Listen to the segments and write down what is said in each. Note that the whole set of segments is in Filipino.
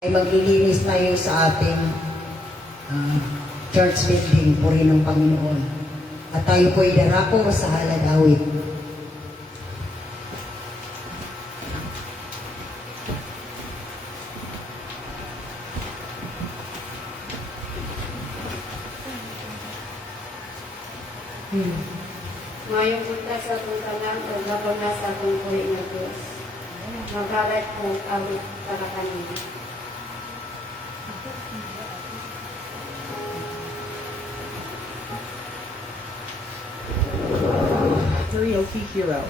ay maglilinis tayo sa ating church building, puri ng Panginoon. At tayo po ay darako sa halad awit. Mayong punta sa atong tanan o labang na sa atong puri nga Diyos. Magalat kong awit para kanina. Karaoke Hero.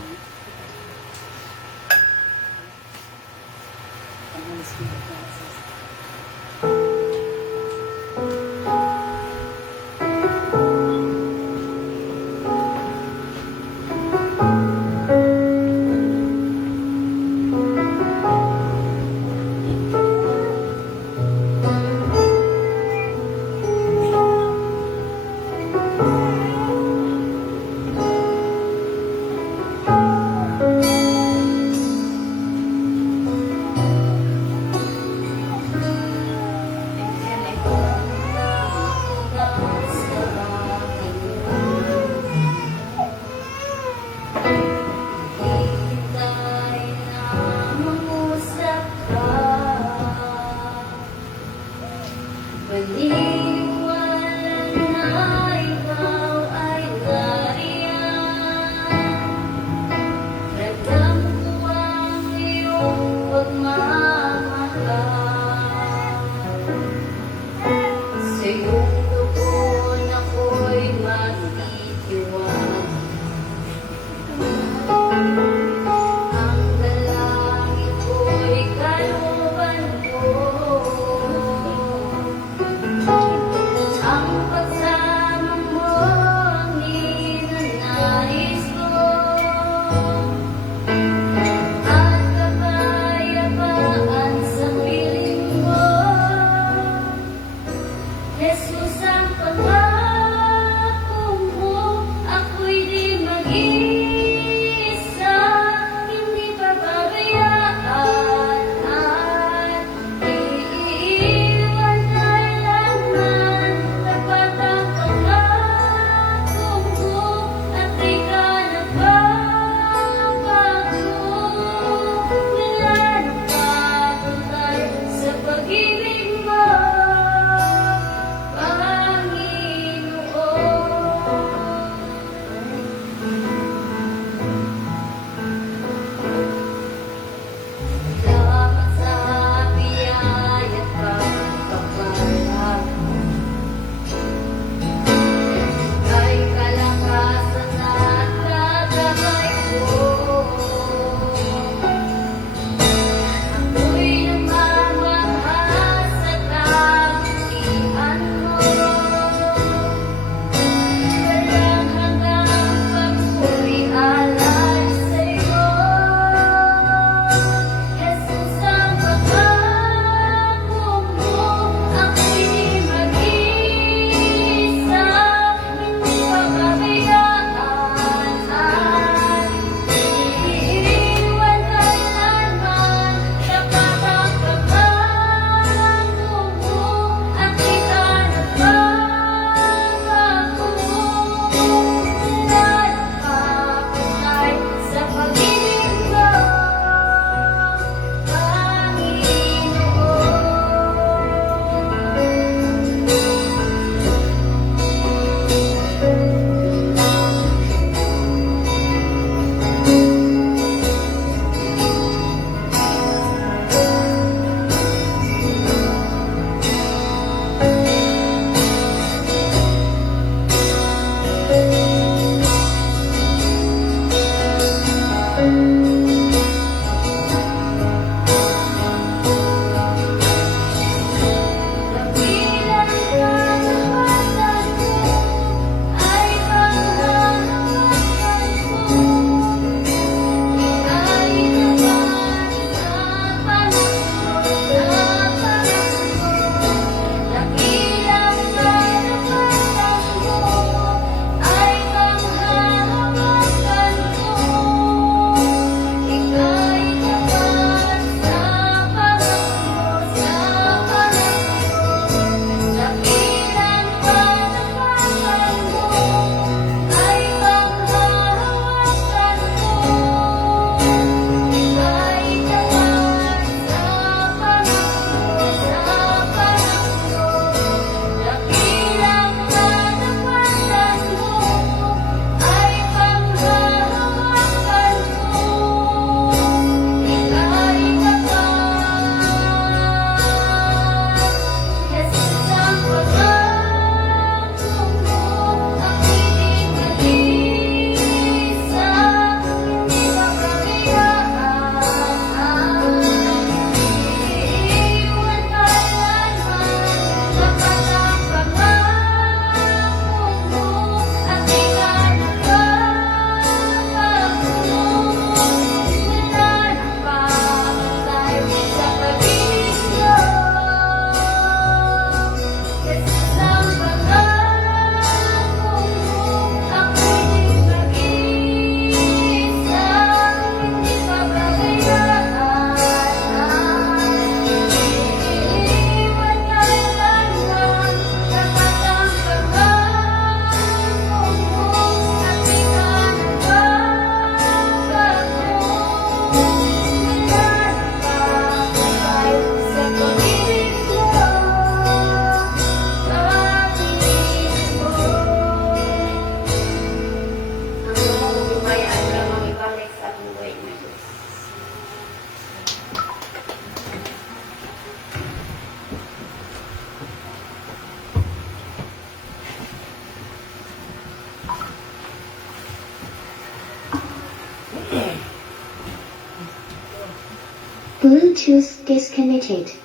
Bluetooth disconnected.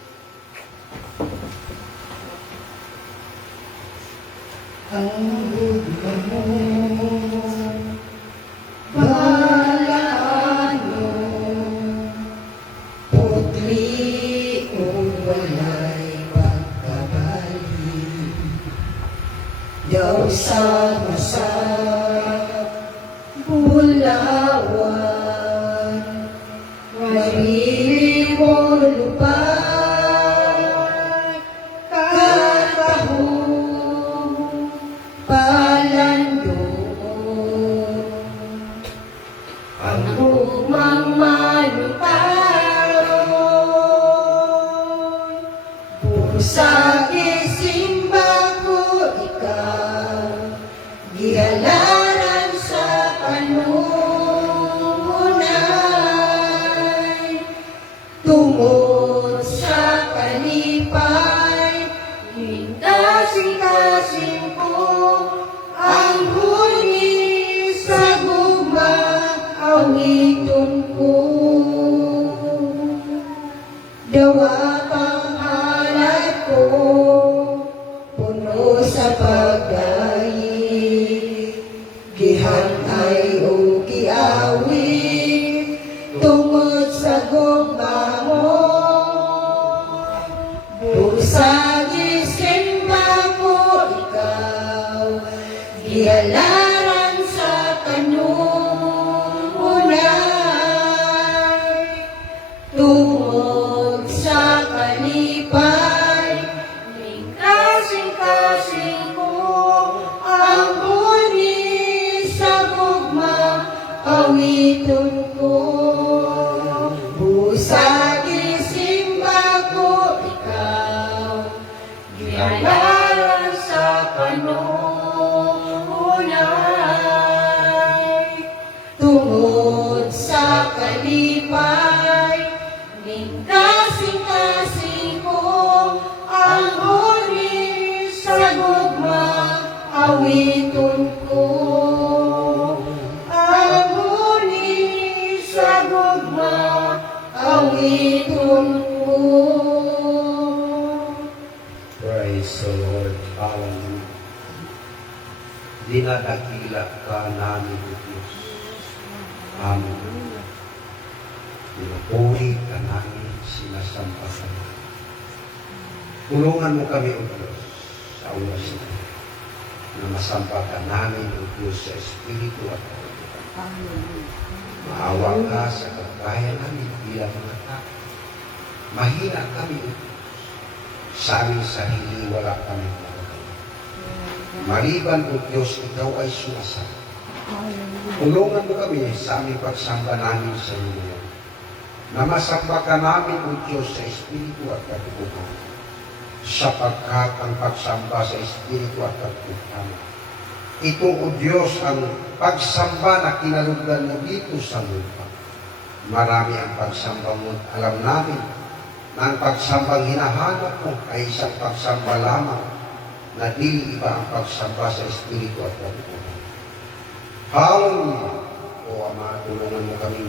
Ang hugma mo, balaano, putli o walay pagkabali. Daw sa bulawan, marili mo lupay, katahong palandong. Ang hugmang maluparon, puro sa isimba ko ikaw, gihalaran sa kanunay, tungod sa kalipay, kasing-kasing ko, ang huni sa gugma, awiton ko. Dawa pang halay ko, puno sa pagdait, gihanay o giawit, tungod sa gugma mo. Pusa gisimba ko ikaw, gihalaran sa kanunay, tungod sa kalipay, kasing-kasing ko, ang huni sa gugma, awiton ko. Pusa gisimba ko ikaw, gihalaran sa kanunay, tungod sa kalipay, kasing-kasing ko, ang huni sa gugma, awiton ko. Ang huni sa gugma, awiton ko. Praise the Lord. Hallelujah. Dinadakila ka namin, O Diyos. Amen. Pinupuri ka namin, sinasamba ka namin. Tulungan mo kami, O Diyos, sa oras na ito, na masamba ka namin, O Diyos, sa Espiritu at Kalooban. Maawa ka sa kagaya namin bilang mga tao. Mahina kami, O Diyos. Sa aming sarili, wala kami magagawa. Maliban, O Diyos, ikaw ay sumasama. Tulungan mo kami sa aming pagsamba namin sa iyo ngayon. Na masamba ka namin, O Diyos, sa Espiritu at katotohanan. Sapagkat ang pagsamba sa Espiritu at katotohanan, ito, O Diyos, ang pagsamba na kinalugdan mo dito sa lupa. Marami ang pagsamba mo. Alam namin na ang pagsambang hinahanap mo ay isang pagsamba lamang na di iba ang pagsamba sa Espiritu at katotohanan. Hallelujah! O Ama, tulungan mo kami.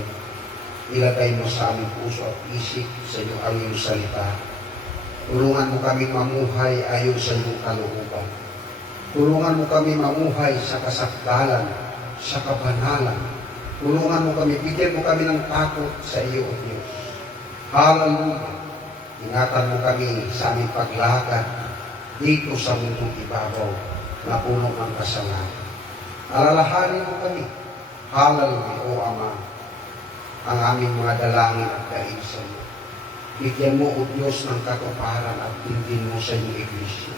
Ilagay mo sa aming puso at isip sa iyong aming salita. Tulungan mo kami mamuhay ayon sa iyong kalooban. Tulungan mo kami mamuhay sa kasakdalan, sa kabanalan. Tulungan mo kami, bigyan mo kami ng takot sa iyo, O Diyos. Hallelujah! Ingatan mo kami sa aming paglakad dito sa mundong ibabaw na puno ng kasalanan. Alalahanin mo kami. Hallelujah, O Ama, ang aming mga dalangin at daig sa iyo. Bigyan mo, O Diyos, ng katuparan at bigyan mo sa iyong iglesia.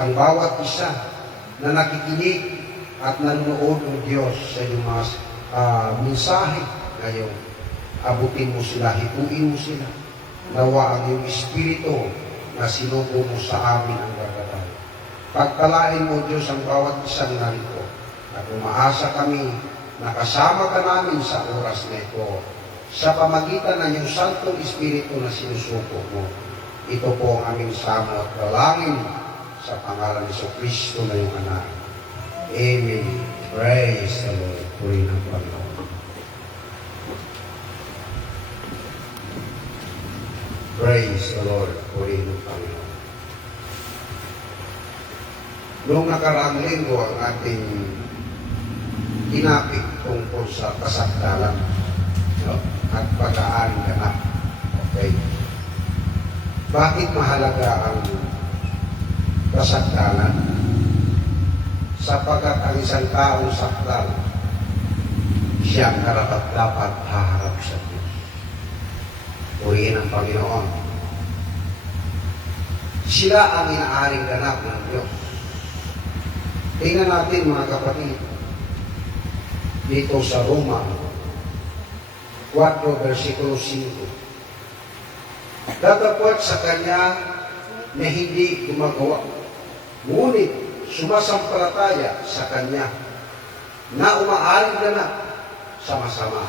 Ang bawat isa na nakikinig at nanonood, O Diyos, sa iyong mga mensahe ngayon, abutin mo sila, hipuin mo sila. Nawa ang iyong Espiritu na sinubo mo sa amin ang gagawin. Pagpalain mo, Diyos, ang bawat isang narito. At umaasa kami na kasama ka namin sa oras na ito sa pamagitan ng iyong Santong Espiritu na sinusuko mo. Ito po ang aming samo at dalangin sa pangalan ni Kristo na iyong anak. Amen. Praise the Lord. Puri ng Panginoon. Praise the Lord, purihin ng Panginoon. Noong nakaraang linggo ang ating tinapik tungkol sa kasagdalan, no? At pag-aaring ganap. Okay. Bakit mahalaga ang kasagdalan? Sapagkat ang isang taong sakdal, siyang karapat-dapat haharap sa Diyos. Purihin ang Panginoon. Sila ang inaaring ganap ng Diyos. Tingnan natin mga kapatid, dito sa Roma 4, versikulo 5. Datapwat sa Kanya na hindi gumagawa, ngunit sumasampalataya sa Kanya na umaaring ganap sama-sama.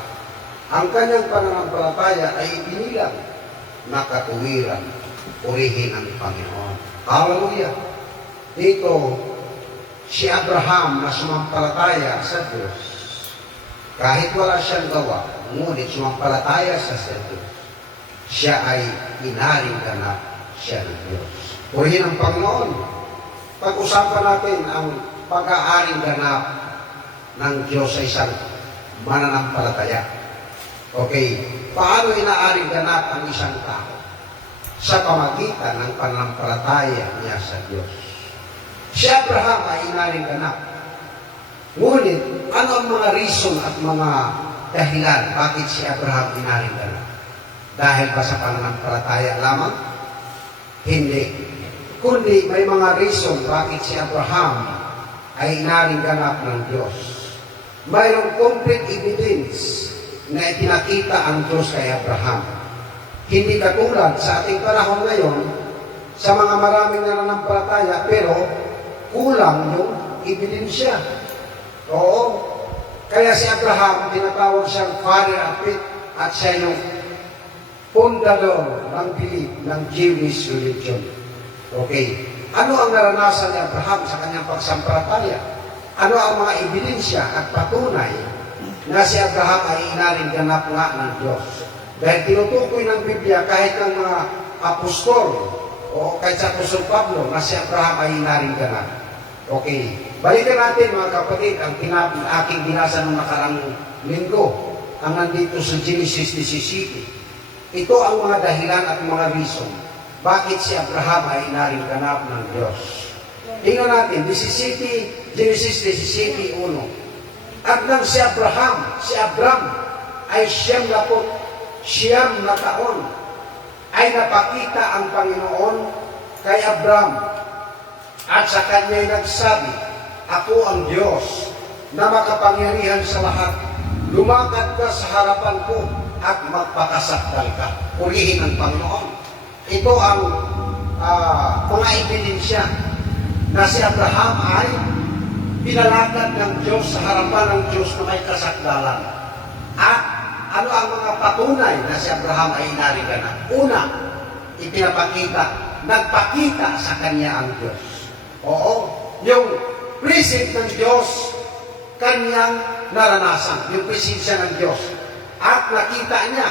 Ang Kanyang pananampalataya ay ibinilang na katuwiran. Purihin ang Panginoon. Hallelujah! Dito, si Abraham na sumampalataya sa Diyos, kahit wala siyang gawa, ngunit sumampalataya sa Diyos, siya ay inaring ganap siya ng Diyos. Purihin ang Panginoon. Pag-usapan natin ang pag-aaring ganap ng Diyos sa isang mananampalataya. Okay, paano inaaring ganap ang isang tao? Sa pamagitan ng pananampalataya niya sa Diyos. Si Abraham ay inaring ganap. Ngunit, ano ang mga reason at mga dahilan bakit si Abraham inaring ganap? Dahil ba sa pananampalataya lamang? Hindi. Kundi may mga reason bakit si Abraham ay inaring ganap ng Diyos. Mayroong complete evidence na ipinakita ang Diyos kay Abraham. Hindi katulad sa ating panahon ngayon, sa mga maraming nananampalataya, pero kulang yung ebidensya. Oo. Kaya si Abraham, tinatawag siyang father of faith, at siya yung fundador ng belief ng Jewish religion. Okay. Ano ang naranasan ni Abraham sa kanyang pagsampalataya? Ano ang mga ebidensya at patunay na si Abraham ay inaring ganap nga ng Diyos? Dahil tinutukoy ng Biblia kahit ng mga apostol o kahit sa Apostol Pablo na si Abraham ay inaring ganap. Okay. Balikan natin mga kapatid ang aking binasa ng nakarang linggo ang nandito sa Genesis 17. Ito ang mga dahilan at mga reason bakit si Abraham ay inaring ganap ng Diyos. Tingnan natin, Genesis 17:1. At nang si Abram ay siyam na taon, ay napakita ang Panginoon kay Abram at sa kanya'y nagsabi, ako ang Diyos na makapangyarihan sa lahat. Lumakad ka sa harapan ko at magpakasakdal ka. Purihin ang Panginoon. Ito ang mga ebidensya na si Abraham ay pinalakad ng Diyos sa harapan ng Diyos na may kasakdalan. At ano ang mga patunay na si Abraham ay inaring ganap? Una, nagpakita sa kanya ang Diyos. Oo, yung presence ng Diyos, kanyang naranasan, yung presensya ng Diyos. At nakita niya,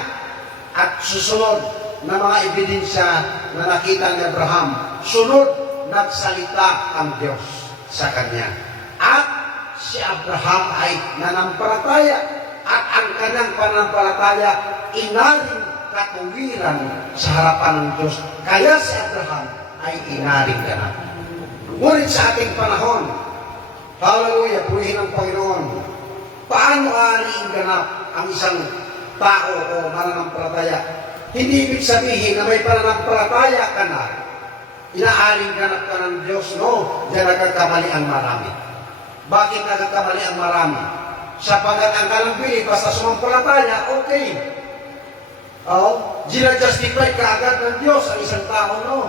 at susunod na mga ebidensya na nakita ni Abraham, sunod, nagsalita ang Diyos sa kanya. At si Abraham ay nanampalataya. At ang kanyang pananampalataya, inaring katuwiran sa harapan ng Diyos. Kaya si Abraham ay inaring ganap. Ngunit sa ating panahon, hallelujah, purihin ang Panginoon, paano aring ganap ang isang tao o mananampalataya? Hindi ibig sabihin na may pananampalataya ka na, inaaring ganap ka ng Diyos, no? Diyan nagkakamali ang marami. Bakit nagkakamali ang marami? Sapagat ang kalambili, basta sumampalataya, okay. Ginajustify ka agad ng Diyos ang isang tao, no?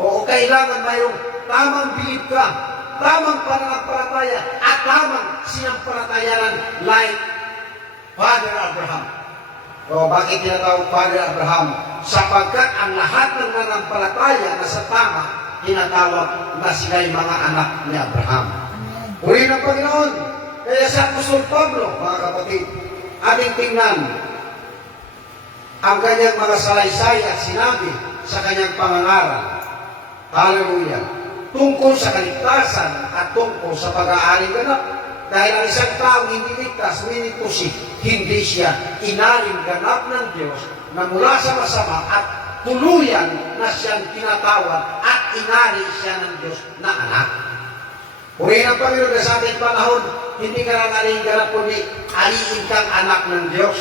O kailangan mayroong tamang bilib ka, tamang pananampalataya, at tamang sinampalatayanan like Father Abraham. O bakit tinatawag Father Abraham? Sapagkat ang lahat ng nanampalataya na sa tama, tinatawag na sila'y mga anak ni Abraham. Purihin ang Panginoon. Kaya sa Apostol Pablo, mga kapatid, ating tingnan ang kanyang mga salaysay at sinabi sa kanyang pangangaral. Hallelujah! Tungkol sa kaligtasan at tungkol sa pag-aaring ganap. Dahil ang isang taong hindi ligtas, hindi siya inaring ganap ng Diyos na mula sa masama at tuluyan na siyang tinatawag at inari siya ng Diyos na anak. Purihin ang Panginoon na sa ating panahon, hindi ka lang aring ganap, kundi aliin kang anak ng Diyos.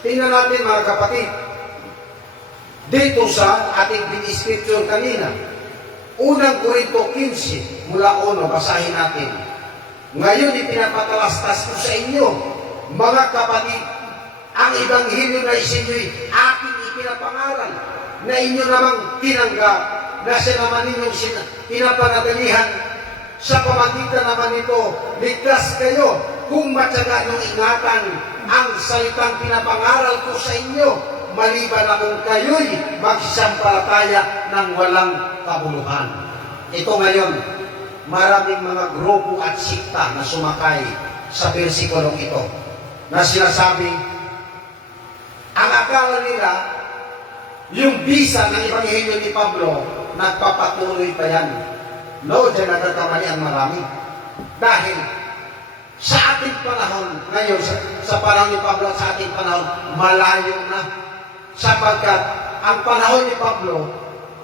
Tingnan natin mga kapatid, dito sa ating bin-scripture kanina, unang Korinto 15, mula 1, basahin natin. Ngayon ipinapatalastas ko sa inyo, mga kapatid, ang Ebanghelyo na isinyo'y aking ipinapangaral, na inyo namang tinanggap, na siya naman ninyong pinapanatilihan. Sa pamagitan naman nito, ligtas kayo kung matyaga niyong ingatan ang salitang pinapangaral ko sa inyo, maliban na kung kayo'y magsasampalataya ng walang kabuluhan. Ito ngayon, maraming mga grupo at sikta na sumakay sa bersikulong ito, na sinasabi, ang akala nila, yung bisa ng Ebanghelyo ni Pablo, nagpapatuloy pa yan. No, dyan nagkakamali ang marami. Dahil sa ating panahon, ngayon, sa panahon ni Pablo at sa ating panahon, malayo na. Sapagkat ang panahon ni Pablo,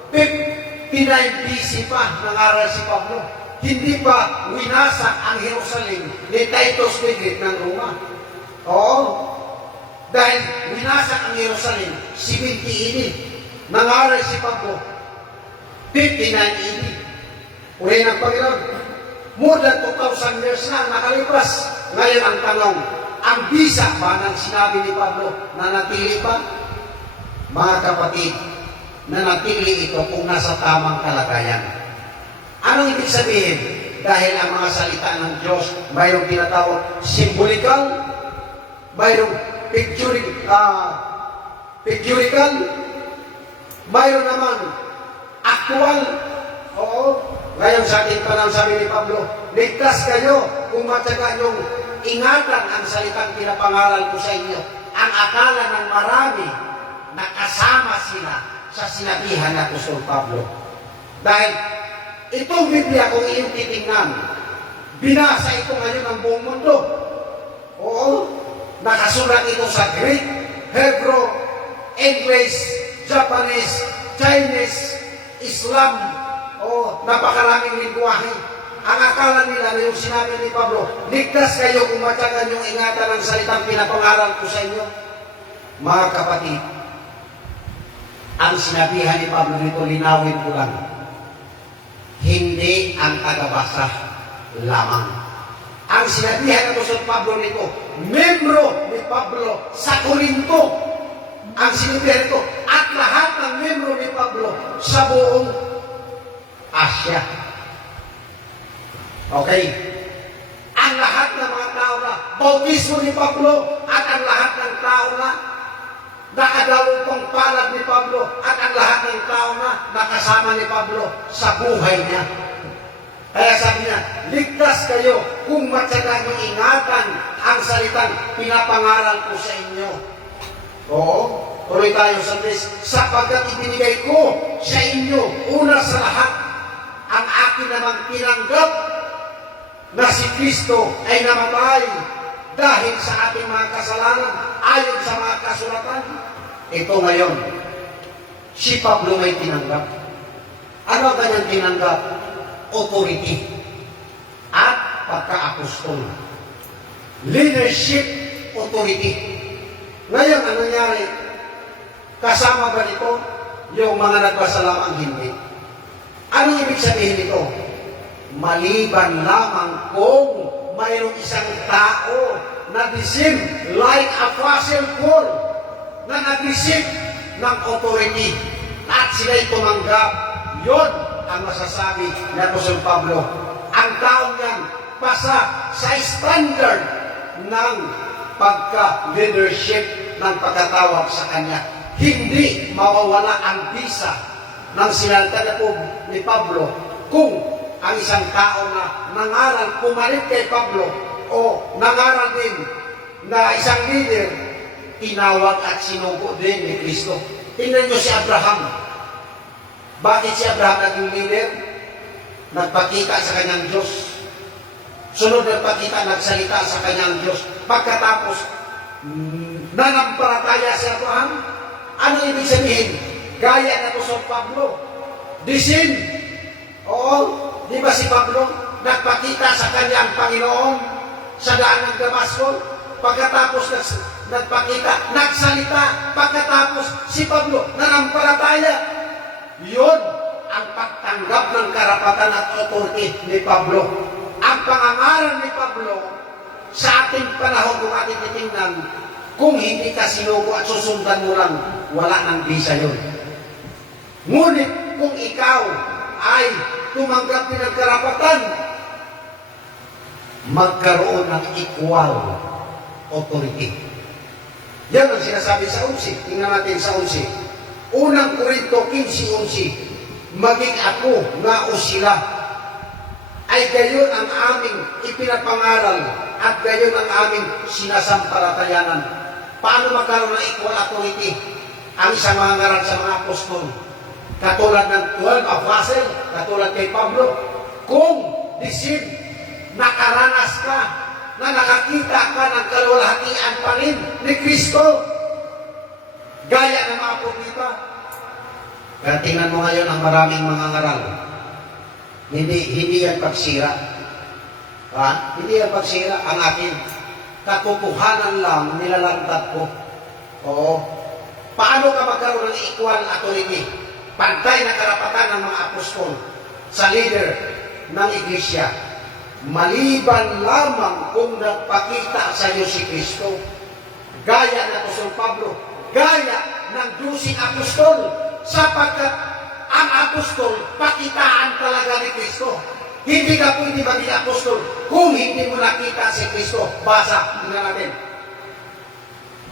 59 BC pa nangaral si Pablo. Hindi pa winasak ang Jerusalem ni Titus Pilate ng Roma. Oo. Dahil winasak ang Jerusalem, 70 AD. Nangaral si Pablo, 59 AD. Uli ng Panginoon, more than 2,000 years na nakalipas. Ngayon ang tanong, ang bisa ba ng sinabi ni Pablo na natili pa? Mga kapatid, nanatili ito kung nasa tamang kalagayan. Anong ibig sabihin? Dahil ang mga salita ng Diyos, mayroong tinatawag symbolical, mayroong pictorial, mayroon naman actual. Oo. Ngayon sa ating panahon, sabi ni Pablo, ligtas kayo kung matyaga niyong ingatan ang salitang pinapangaral ko sa inyo. Ang akala ng marami, nakasama sila sa sinabihan ng Apostol Pablo. Dahil itong Biblia, kung iyong titingnan, binasa ito ngayon ng buong mundo. Oo, nakasulat ito sa Greek, Hebrew, English, Japanese, Chinese, Islam, napakaraming lingwahe. Ang akala nila na yung sinabi ni Pablo, ligtas kayo kung matyagan yung ingatan ng salitang pinapangaral ko sa inyo. Mga kapatid, ang sinabihan ni Pablo dito, linawin ko lang, hindi ang tagabasa lamang. Ang sinabihan ng Apostol Pablo nito, membro ni Pablo sa Korinto, ang sinabihan nito, at lahat ng membro ni Pablo sa buong Asia. Okay? Ang lahat ng mga tao na bautismo ni Pablo at ang lahat ng tao na nakadalawang palad ni Pablo at ang lahat ng tao na nakasama ni Pablo sa buhay niya. Kaya sabi niya, ligtas kayo kung matyaga niyong ingatan ang salitang pinapangaral ko sa inyo. Oo, tuloy tayo sa this, sapagkat ibinigay ko sa inyo una sa lahat ang akin namang tinanggap na si Kristo ay namatay dahil sa ating mga kasalanan ayon sa mga kasulatan. Ito ngayon, si Pablo may tinanggap. Ano ang kanyang tinanggap? Authority at pagka-apostol. Leadership authority. Ngayon, ang nangyari? Kasama ba nito yung mga nagbasa lamang hindi? Ano ibig sabihin nito? Maliban lamang kung mayroong isang tao na deceive like Apostle Paul na nag-receive ng authority at sila'y tumanggap. Yun ang masasabi ni Apostol Pablo. Ang taong yan pasa sa standard ng pagka-leadership ng pagkatawag sa kanya. Hindi mawawala ang bisa ng sinalita ni Pablo kung ang isang tao na nangaral pumalit kay Pablo o nangaral din na isang leader tinawag at sinugo din ni Kristo. Tingnan nyo si Abraham. Bakit si Abraham naging leader? Nagpakita sa kanyang Diyos. Sunod nagpakita, nagsalita sa kanyang Diyos. Pagkatapos, nanampalataya si Abraham. Ano ibig sabihin? Gaya na to sa Pablo. Disin. Oo, di ba si Pablo nagpakita sa kanyang Panginoon sa daan ng Damasco? Pagkatapos nagpakita, nagsalita. Pagkatapos si Pablo nanampalataya. Yun ang pagtanggap ng karapatan at authority ni Pablo. Ang pangangaral ni Pablo sa ating panahon kung ating titingnan, kung hindi ka sinugo at susundan mo lang, wala nang bisa yun. Ngunit kung ikaw ay tumanggap din ng karapatan, magkaroon ng equal authority. Yan ang sinasabi sa 11. Tingnan natin sa 11. Unang Korinto 15:11. Maging ako nga o sila ay gayon ang aming ipinapangaral at gayon ang aming sinasampalatayanan. Paano magkaroon ng equal authority ang isang mga ngaral sa mga apostol? Katulad ng 12 apostles, katulad kay Pablo. Kung nakaranas ka na nakakita ka ng kaluwalhatian pa rin ni Kristo, gaya ng mga propeta. Kaya tingnan mo ngayon ang maraming mga ngaral. Hindi yan pagsira. Ha? Hindi yan pagsira. Ang akin, katotohanan lang nilalantad ko. Oo. Paano ka magkaroon ng equal authority? Pantay na karapatan ng mga apostol sa leader ng iglesia. Maliban lamang kung nagpakita sa iyo si Kristo. Gaya ng Apostol Pablo. Gaya ng 12 apostol. Sapagkat ang apostol, pakitaan talaga ni Kristo. Hindi ka pwede maging apostol kung hindi mo nakita si Kristo. Basa, tingnan natin.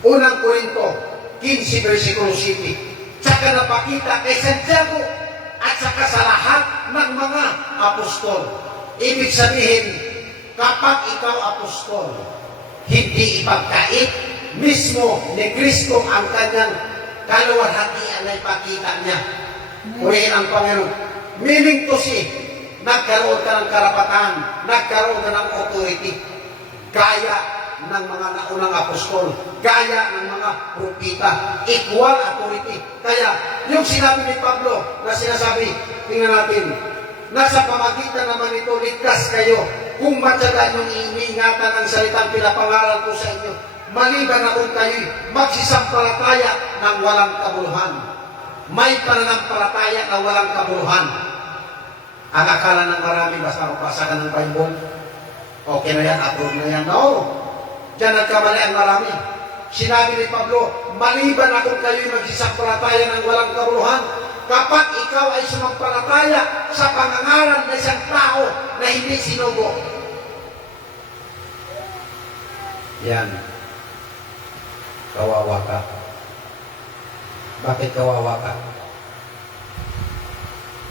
Unang Korinto 15 versikulo 7. Tsaka napakita kay Santiago at saka sa lahat ng mga apostol. Ibig sabihin, kapag ikaw apostol, hindi ipagkait mismo ni Kristo ang kanyang kaluwalhatian na ipakita niya. Purihin ang Panginoon. Meaning to say, nagkaroon ka ng karapatan, nagkaroon ka ng authority, gaya ng mga naunang apostol, gaya ng mga propita, equal authority. Kaya, yung sinabi ni Pablo na sinasabi, tingnan natin, nasa pamagitan naman ito, ligtas kayo kung matyaga yung iingatan ang salitang pinapangaral ko sa inyo. Maliban na kung kayo'y magsisampalataya ng walang kabuluhan. May pananampalataya na walang kabuluhan. Ang akala ng marami, basta magbasa ka ng Bible, okay na yan, approve na yan. No! Diyan nagkamali ang marami. Sinabi ni Pablo, maliban na kung kayo'y magsisampalataya ng walang kabuluhan, kapag ikaw ay sumampalataya sa pangangaral ng isang tao na hindi sinugo. Yan. Kawawa ka. Bakit kawawa ka?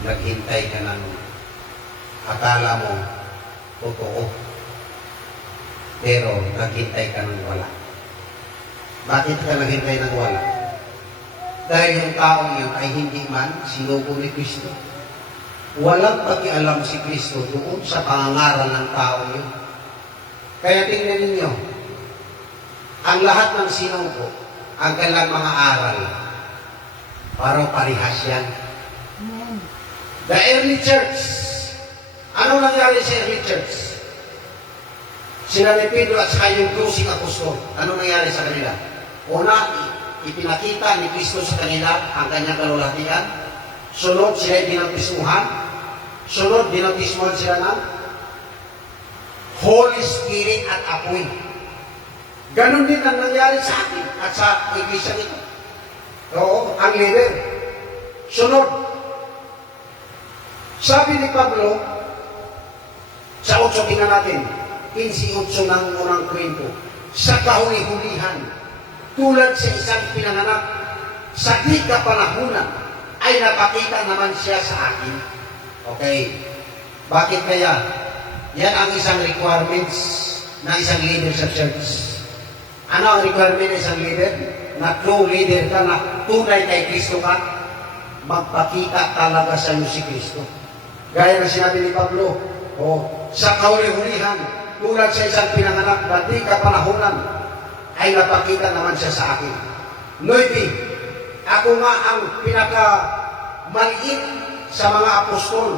Naghintay ka ng akala mo totoo. Pero naghintay ka ng wala. Bakit ka naghintay ng wala? Dahil yung taong yun ay hindi man sinugo ni Kristo. Walang pakialam si Kristo doon sa pangangaral ng tao yun. Kaya tingnan ninyo, ang lahat ng sinugo, ang kanilang mga aral, parang parihas yan. The early church, ano nangyari sa early church? Sila ni Pedro at saka yung 12 apostol, ano nangyari sa kanila? Una, ipinakita ni Kristo sa kanila ang kanyang kalulatian. Sunod, sila binaptismuhan. Sunod, binaptismuhan sila ng Holy Spirit at apoy. Ganon din ang nangyari sa atin at sa iglesia nito. Oo, ang leader. Sunod, sabi ni Pablo, sa 8, tingnan natin, 15:8 ng unang Korinto, sa kahuli-hulihan, tulad sa isang pinanganak, sa di kapanahunan, ay napakita naman siya sa akin. Okay. Bakit kaya? Yan ang isang requirements ng isang leader sa church. Ano ang requirement ng isang leader? Na true leader ka, na tunay kay Kristo ka, magpakita talaga sa iyo si Kristo. Gaya ng sinabi ni Pablo, sa kahuli-hulihan, tulad sa isang pinanganak na di kapanahunan, ay napakita naman siya sa akin. 9, ako nga ang pinakamaliit sa mga apostol,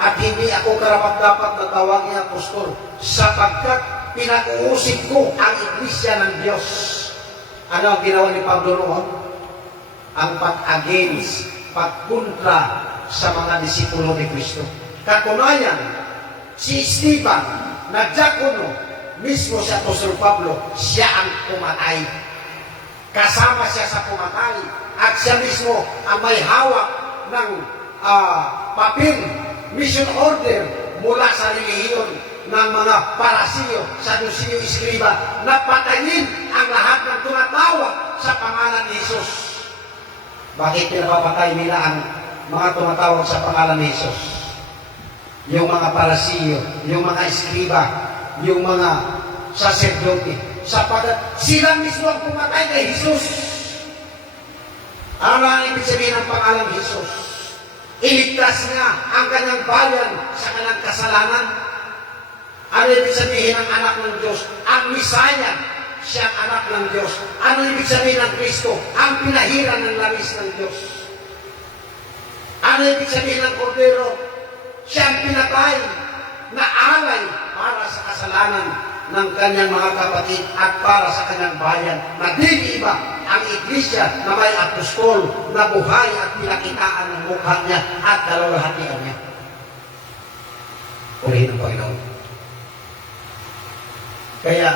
at hindi ako karapat-dapat na tawagin apostol, sapagkat pinag-uusig ko ang iglesia ng Diyos. Ano ang ginawa ni Pablo noon? Ang pag-against, pagkontra sa mga disipulo ni Kristo. Katunayan, si Esteban, na diakono, mismo si Apostol Pablo, siya ang pumatay. Kasama siya sa pumatay. At siya mismo ang may hawak ng papel, mission order mula sa relihiyon ng mga Parasiyo, Sadusiyo, Iskriba, na patayin ang lahat ng tumatawag sa pangalan ni Jesus. Bakit pinapapatay nila ang mga tumatawag sa pangalan ni Jesus? Yung mga Parasiyo, yung mga Iskriba, yung mga saserdote, sapagkat sila mismo ang pumatay kay Jesus. Ano ang ibig sabihin ng pangalan ni Jesus? Iligtas niya ang kanyang bayan sa kanyang kasalanan. Ano ibig sabihin ng anak ng Diyos? Ang Misaya, siya ang anak ng Diyos. Ano ibig sabihin ng Kristo? Ang pinahiran ng langis ng Diyos. Ano ibig sabihin ng Kordero? Siya ang pinatay na alay para sa kasalanan ng kanyang mga kapatid at para sa kanyang bayan, na di iba ang iglesia na may apostol na buhay at pinakitaan ng mukha niya at kalawalhatian niya. Purihin ang Panginoon. Kaya,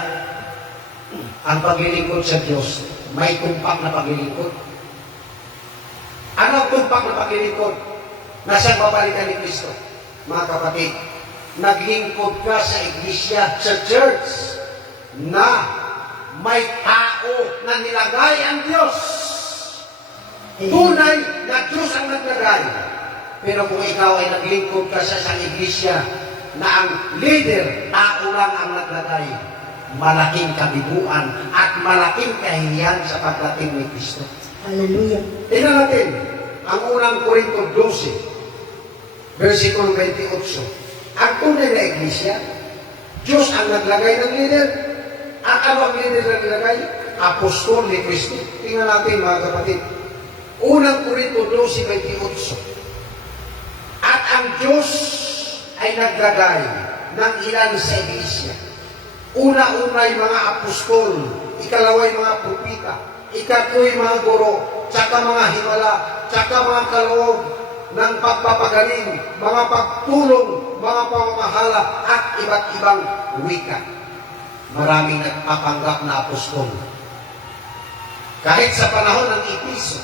ang paglilingkod sa Diyos, may tumpak na paglilingkod. Ano ang tumpak na paglilingkod? Na siyang babalikan ni Kristo. Mga kapatid, naglingkod ka sa iglesia, sa church, na may tao na nilagay ang Diyos. Tunay na Diyos ang naglagay. Pero kung ikaw ay naglingkod ka sa isang iglesia na ang leader, tao lang ang naglagay, malaking kabibuan at malaking kahihiyan sa pagdating ni Kristo. Hallelujah. Tingnan natin ang unang Korinto 12, versikulo 28. Ang tunay na iglesia, Diyos ang naglagay ng leader. At ano ang leader na naglagay? Apostol ni Kristo. Tingnan natin mga kapatid. Unang Korinto 12:28. At ang Diyos ay naglagay ng ilan sa iglesia. Una-unay mga apostol, ikalaway mga propita, ikatloy mga guro, tsaka mga himala, tsaka mga kaloob ng pagpapagaling, mga pagtulong, mga pamamahala, at iba't ibang wika. Maraming nagpapanggap na apostol. Kahit sa panahon ng Episo,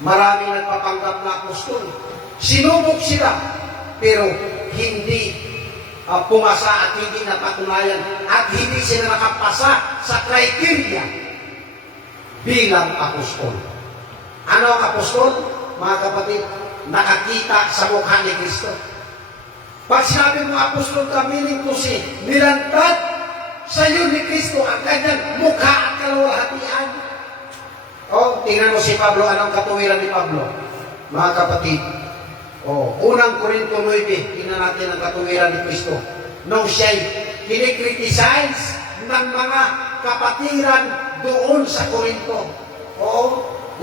maraming nagpapanggap na apostol. Sinubok sila, pero hindi pumasa at hindi napatunayan at hindi sila nakapasa sa criteria bilang apostol. Ano ang apostol? Mga kapatid, nakakita sa mukha ni Kristo. Pag sinabi mo apostol ka, meaning to say, nilantad sa iyo ni Kristo ang kanyang mukha at kalawalhatian. Tingnan mo si Pablo, anong katuwiran ni Pablo? Mga kapatid, unang Korinto 9, tingnan natin ang katuwiran ni Kristo. Nung siya'y kinikriticize ng mga kapatiran doon sa Korinto.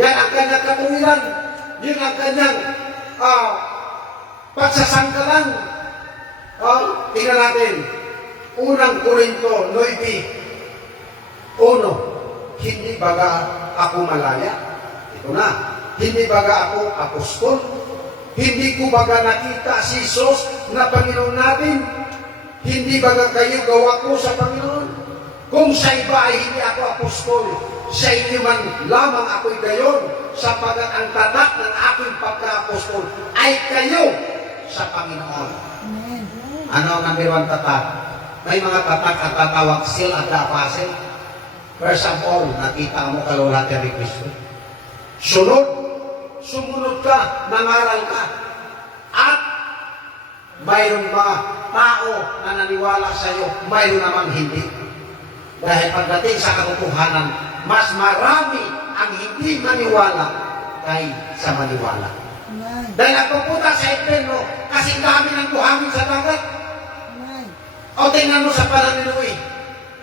Yan ang kanyang katuwiran. Yun ang kanyang pagsasanggalang. Tingnan natin. Unang Korinto 9:1. Hindi baga ako malaya? Ito na. Hindi baga ako apostol? Hindi ko baga nakita si Jesus na Panginoon natin? Hindi baga kayo gawa ko sa Panginoon? Kung sa iba ay hindi ako apostol, sa inyo man lamang ako'y gayon, sapagat ang tatak ng aking pagka-apostol ay kayo sa Panginoon. Ano ang number 1 tatak? May mga tatak at tatawag seal at the apostle. First of all, nakita mo kalawalhatian ni Kristo. Sumunod ka, nangaral ka, at mayroon mga tao na naniwala sa iyo, mayroon namang hindi. Dahil pagdating sa katotohanan, mas marami ang hindi maniwala kaysa maniwala. Amen. Dahil nagpupunta sa Eterno, kasi dami ng buhangin sa dagat. Amen. O tingnan mo sa panahon ni Noe.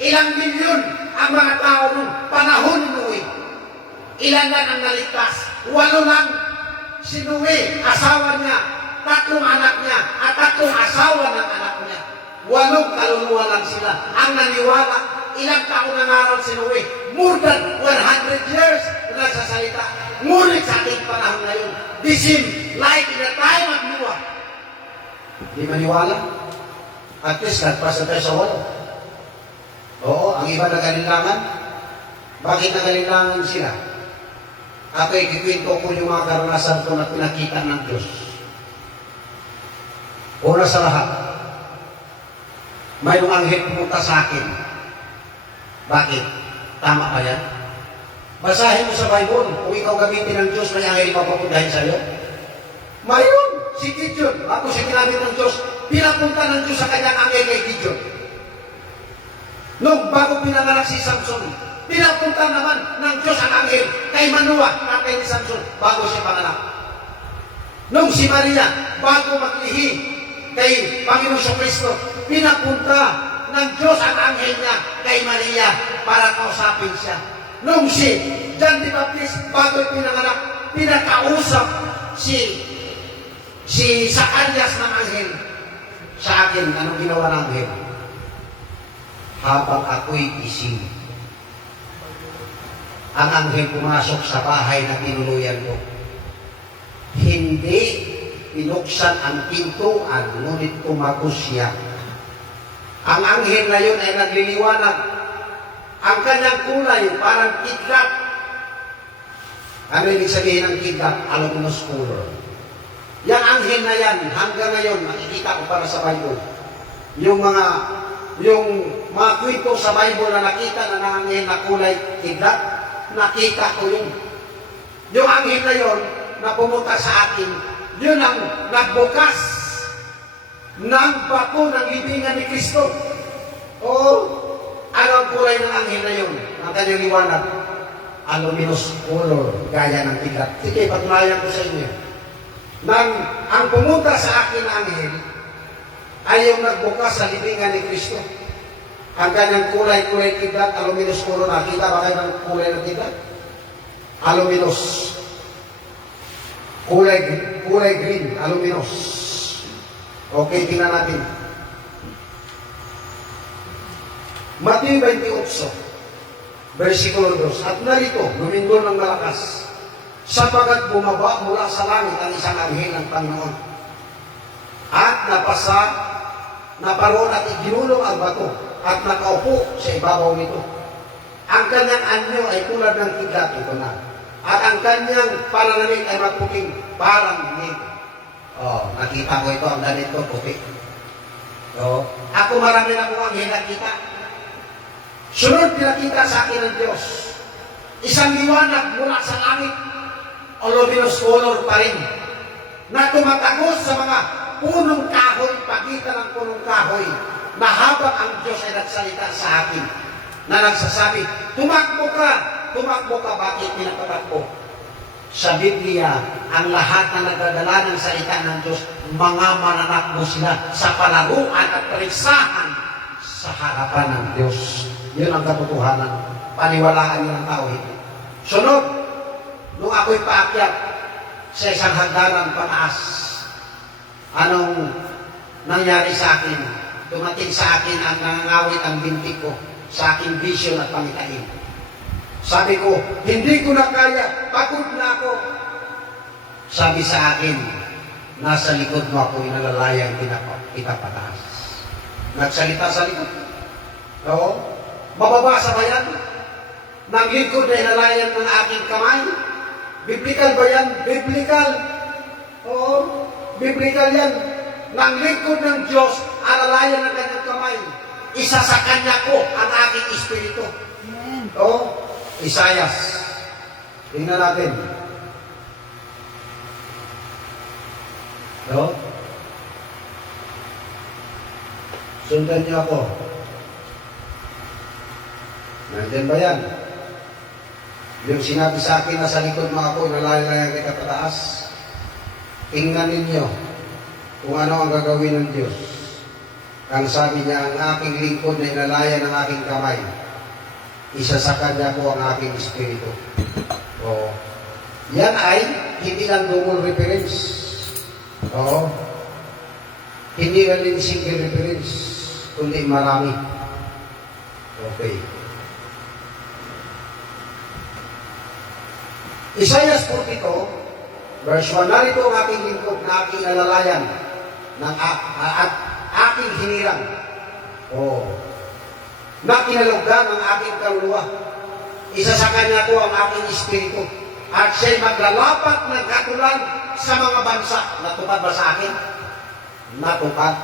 Ilang milyon ang mga tao nung panahon ni Noe. Ilan lang ang naligtas? 8 lang. Si Noe, asawa niya, 3 anak niya, at 3 asawa ng anak niya. 8 kaluluwa lang sila. Ang naniwala, ilang taon nangaral si Noe? More than 100 years na nagsasalita. Ngunit sa ating panahon ngayon, this seems like in the time of Noah. Di maniwala? At least, nagpasa tayo sa 8. Oo, ang iba nagalinlangan. Bakit nagalinlangan sila? Ako ikikwento ko yung mga karanasan ko na pinakita ng Diyos. Una sa lahat, mayroong anghel pumunta sa akin. Bakit? Tama ba yan? Basahin mo sa Bible, kung ikaw gamitin ng Diyos, may anghel mapapuntahin sa iyo. Mayroon! Si Gideon, bago siya ginamit ng Diyos, pinapunta ng Diyos sa kanyang anghel kay Gideon. Nung bago pinanganak si Samson, pinapunta naman ng Diyos ang anghel kay Manoah, tatay ni Samson, bago siya panganak. Nung si Maria, bago maglihi kay Panginoon Kristo, pinapunta ng Diyos ang anghel niya kay Maria para kausapin siya. Nung si John the Baptist, bago pinanganak, pinakausap si Zacarias ng anghel. Sa akin, anong ginawa ng anghel? Habang ako'y gising, ang anghel pumasok sa bahay na tinuluyan ko. Hindi pinuksan ang pintuan, ngunit tumagos siya. Ang anghel na yun ay nagliliwanag. Ang kanyang kulay parang kidlat. Ano ibig sabihin ng kidlat? Aluminous color. Yang anghel na yan, hanggang ngayon, makikita ko para sa Bible. Yung mga kwento sa Bible na nakita na ng anghel na kulay kidlat, nakita ko yun. Yung anghel na yun, na pumunta sa akin, yun ang nagbukas ng bako ng libingan ni Kristo. O, ano ang kulay ng anghel na yun? Ang kanyang liwanag, aluminous color, gaya ng kidlat. Sige, patunayan ko sa inyo. Ang pumunta sa akin na anghel, ay yung nagbukas sa libingan ni Kristo. Ang kanyang kulay kidlat, aluminous color. Nakita ba kayo ng kulay ng kidlat? Aluminous. Kulay green, aluminous. Okay, tingnan natin. Mateo 28, versikulo 2. At narito, lumindol ng malakas, sapagat bumaba mula sa langit ang isang anghel ng Panginoon. At naparoon at iginulong ang bato at nakaupo sa ibabaw nito. Ang kanyang anyo ay tulad ng kidlat, ito na. At ang kanyang pananamit ay magputing parang nito. Oh, nakita ko ito, ang damit ko puti. So, ako marami na kong anghel nakita. Sunod pinakita sa akin ng Diyos. Isang liwanag mula sa langit, aluminous color pa rin, na tumatagos sa mga punong kahoy, pagitan ng punong kahoy, na habang ang Diyos ay nagsalita sa akin, na nagsasabi, tumakbo ka, bakit pinapatakbo? Sa Biblia, ang lahat na nagdadala ng salita ng Diyos, mga mananakbo sila sa palaruan at paligsahan sa harapan ng Diyos. Yun ang katotohanan. Paniwalaan niyo ng tao ito. Sunod, nung ako'y paakyat sa isang hagdanan pataas, anong nangyari sa akin? Dumating sa akin ang nangangawit ang binti ko sa aking vision at pangitain. Sabi ko, hindi ko na kaya, pagod na ako. Sabi sa akin, nasa likod mo ako inalalayang pinapataas. Nagsalita sa likod. Oo. Mababasa ba yan? Nang likod na inalayan ng aking kamay? Biblikal ba yan? Biblikal. Oo. Biblikal yan. Nang likod ng Diyos, alalayan ng kanyang kamay. Isa sa kanya ko ang aking espiritu. Amen. Oo. Isayas. Tingnan natin. No? Sundan niyo ako. Nandyan ba yan? Yung sinabi sa akin na sa likod mga po, nalalayan kita pataas. Tingnan ninyo kung ano ang gagawin ng Diyos. Ang sabi niya, ang aking lingkod na inalaya ng aking kamay, isa sa kanya ko ang aking espiritu. Oo. Yan ay hindi lang double reference. Oo. Hindi lang din single reference, kundi marami. Okay. Isaiah 42, verse 1, narito ang aking lingkod na aking alalayan at aking hinirang. Oh. Na kinalugdan ang aking kaluluwa. Isa sa kanya ko ang aking espiritu. At siya'y maglalapat ng katulan sa mga bansa. Natupad ba sa akin? Natupad.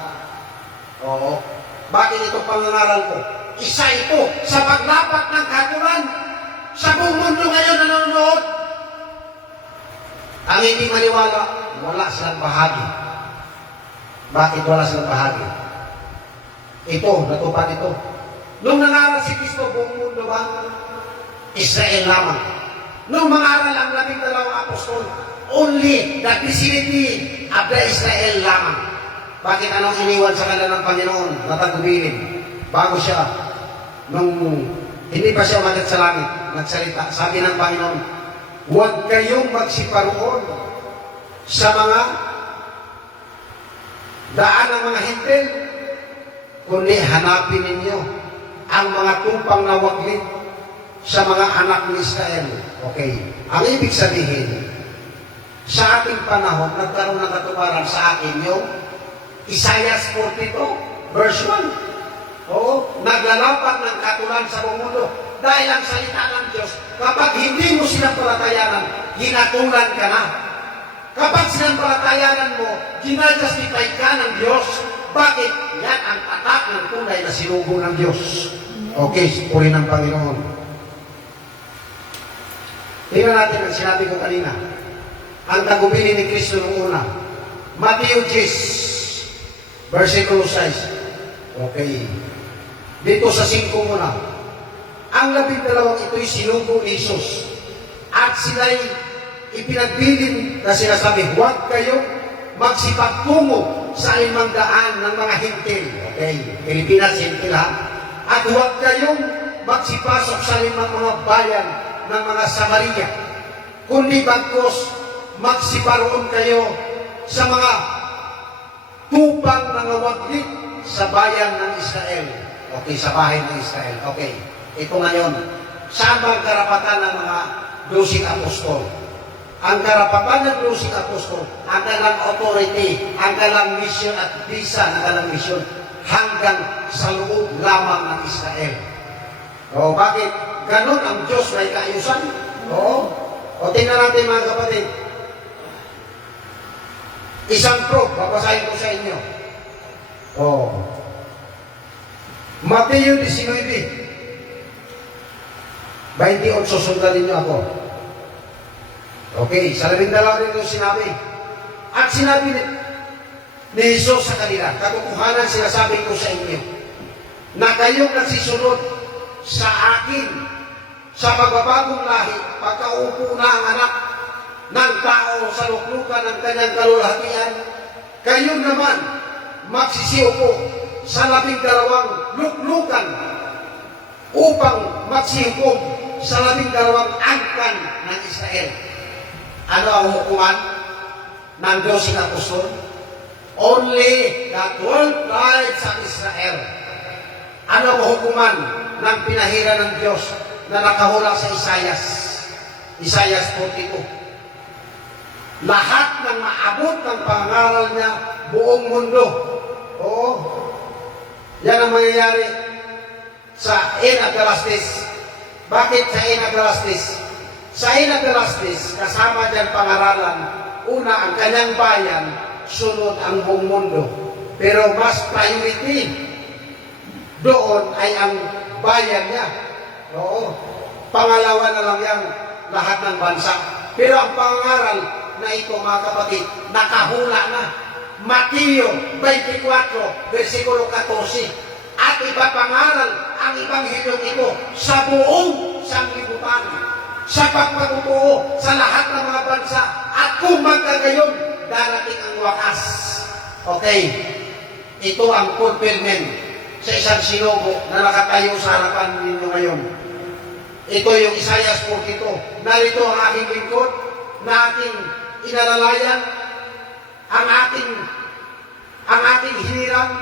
Oo. Bakit ito pangangaral ko? Isa ito sa paglapat ng katulan sa buong mundo ngayon na nanonood. Ang hindi maniwala, wala silang bahagi. Bakit wala silang bahagi? Ito, natupad ito. Nung nangaral si Kristo, buong mundo ba? Israel lamang. Nung mangaral ang 12 apostol, only the vicinity of the Israel lamang. Bakit anong iniwan sa kanila ng Panginoon? Natagubilin. Bago siya, nung hindi pa siya umakyat sa langit, nagsalita, sabi ng Panginoon, huwag kayong magsiparoon sa mga daan ng mga hintil, kundi hanapin ninyo ang mga tumpang na waglit sa mga anak ni Israel. Okay. Ang ibig sabihin, sa ating panahon, nagkaroon ng katuparan sa akin yung Isaiah 42, verse 1. Oo, naglalapat ng katulan sa buong mundo. Dahil ang salita ng Diyos, kapag hindi mo sinampalatayanan, hinatulan ka na. Kapag sinampalatayanan mo, ginajustify ka ng Diyos. Bakit? Yan ang tatak ng tunay na sinugo ng Diyos. Okay, puri ng Panginoon. Tingnan natin ang sinabi ko kanina. Ang tagubilin ni Kristo noong una. Matthew 10, versikulo 6. Okay. Dito sa 5 muna. Ang 12 ito'y sinugo ni Jesus. At sila'y ipinagbilin na sinasabi, huwag kayong magsipagtungo sa 500 ng mga hintil. Okay, Pilipinas, hintil ha. At huwag kayong magsipasok sa 5 mga bayan ng mga Samaria. Kundi bagkos, magsiparoon kayo sa mga tupang mga waglit sa bayan ng Israel. Okay, sa bahay ng Israel. Okay. Ito ngayon, saan ba ang karapatan ng mga 12 apostol? Ang karapatan ng 12 apostol, ang kanilang authority, ang kanilang mission at visa ng kanilang mission hanggang sa loob lamang ng Israel. O bakit? Ganon ang Diyos may kaayusan. Oo. O tingnan natin mga kapatid. Isang proof, babasahin ko sa inyo. O. Mateo 19:28, sundan ninyo ako. Okay, sa 12 rin sinabi. At sinabi ni Jesus sa kanila, katotohanan sinasabi ko sa inyo, na kayong nagsisunod sa akin, sa pagbabagong lahi, pagkaupo na ang anak ng tao sa luklukan ng kanyang kalulahatian, kayo naman magsisiupo sa 12 luklukan upang magsihukom sa 12 angkan ng Israel. Ano ang hukuman ng 12 apostol? Only the 12 tribes of Israel. Ano ang hukuman ng pinahira ng Diyos na nakahula sa Isaiah 42? Lahat ng maabot ng pangaral niya buong mundo. Oo. Yan ang mangyayari sa end of the last days. Bakit sa end of the last days? Sa end of the last days, kasama dyan pangaralan, una ang kanyang bayan, sunod ang buong mundo. Pero mas priority doon ay ang bayan niya. Oo. Pangalawa na lang yan, lahat ng bansa. Pero ang pangaral na ito, mga kapatid, nakahula na. Mateo 24, versikulo 14. At ipapangaral ang ibanghelyong ito sa buong sanglibutan, sa pagpatutuo sa lahat ng mga bansa, at kung magkagayon, darating ang wakas. Okay, ito ang fulfillment sa isang sinugo na nakatayo sa harapan ninyo ngayon. Ito yung Isaiah 42. Narito ang aking lingkod na aking inalalayan, ang aking hinirang,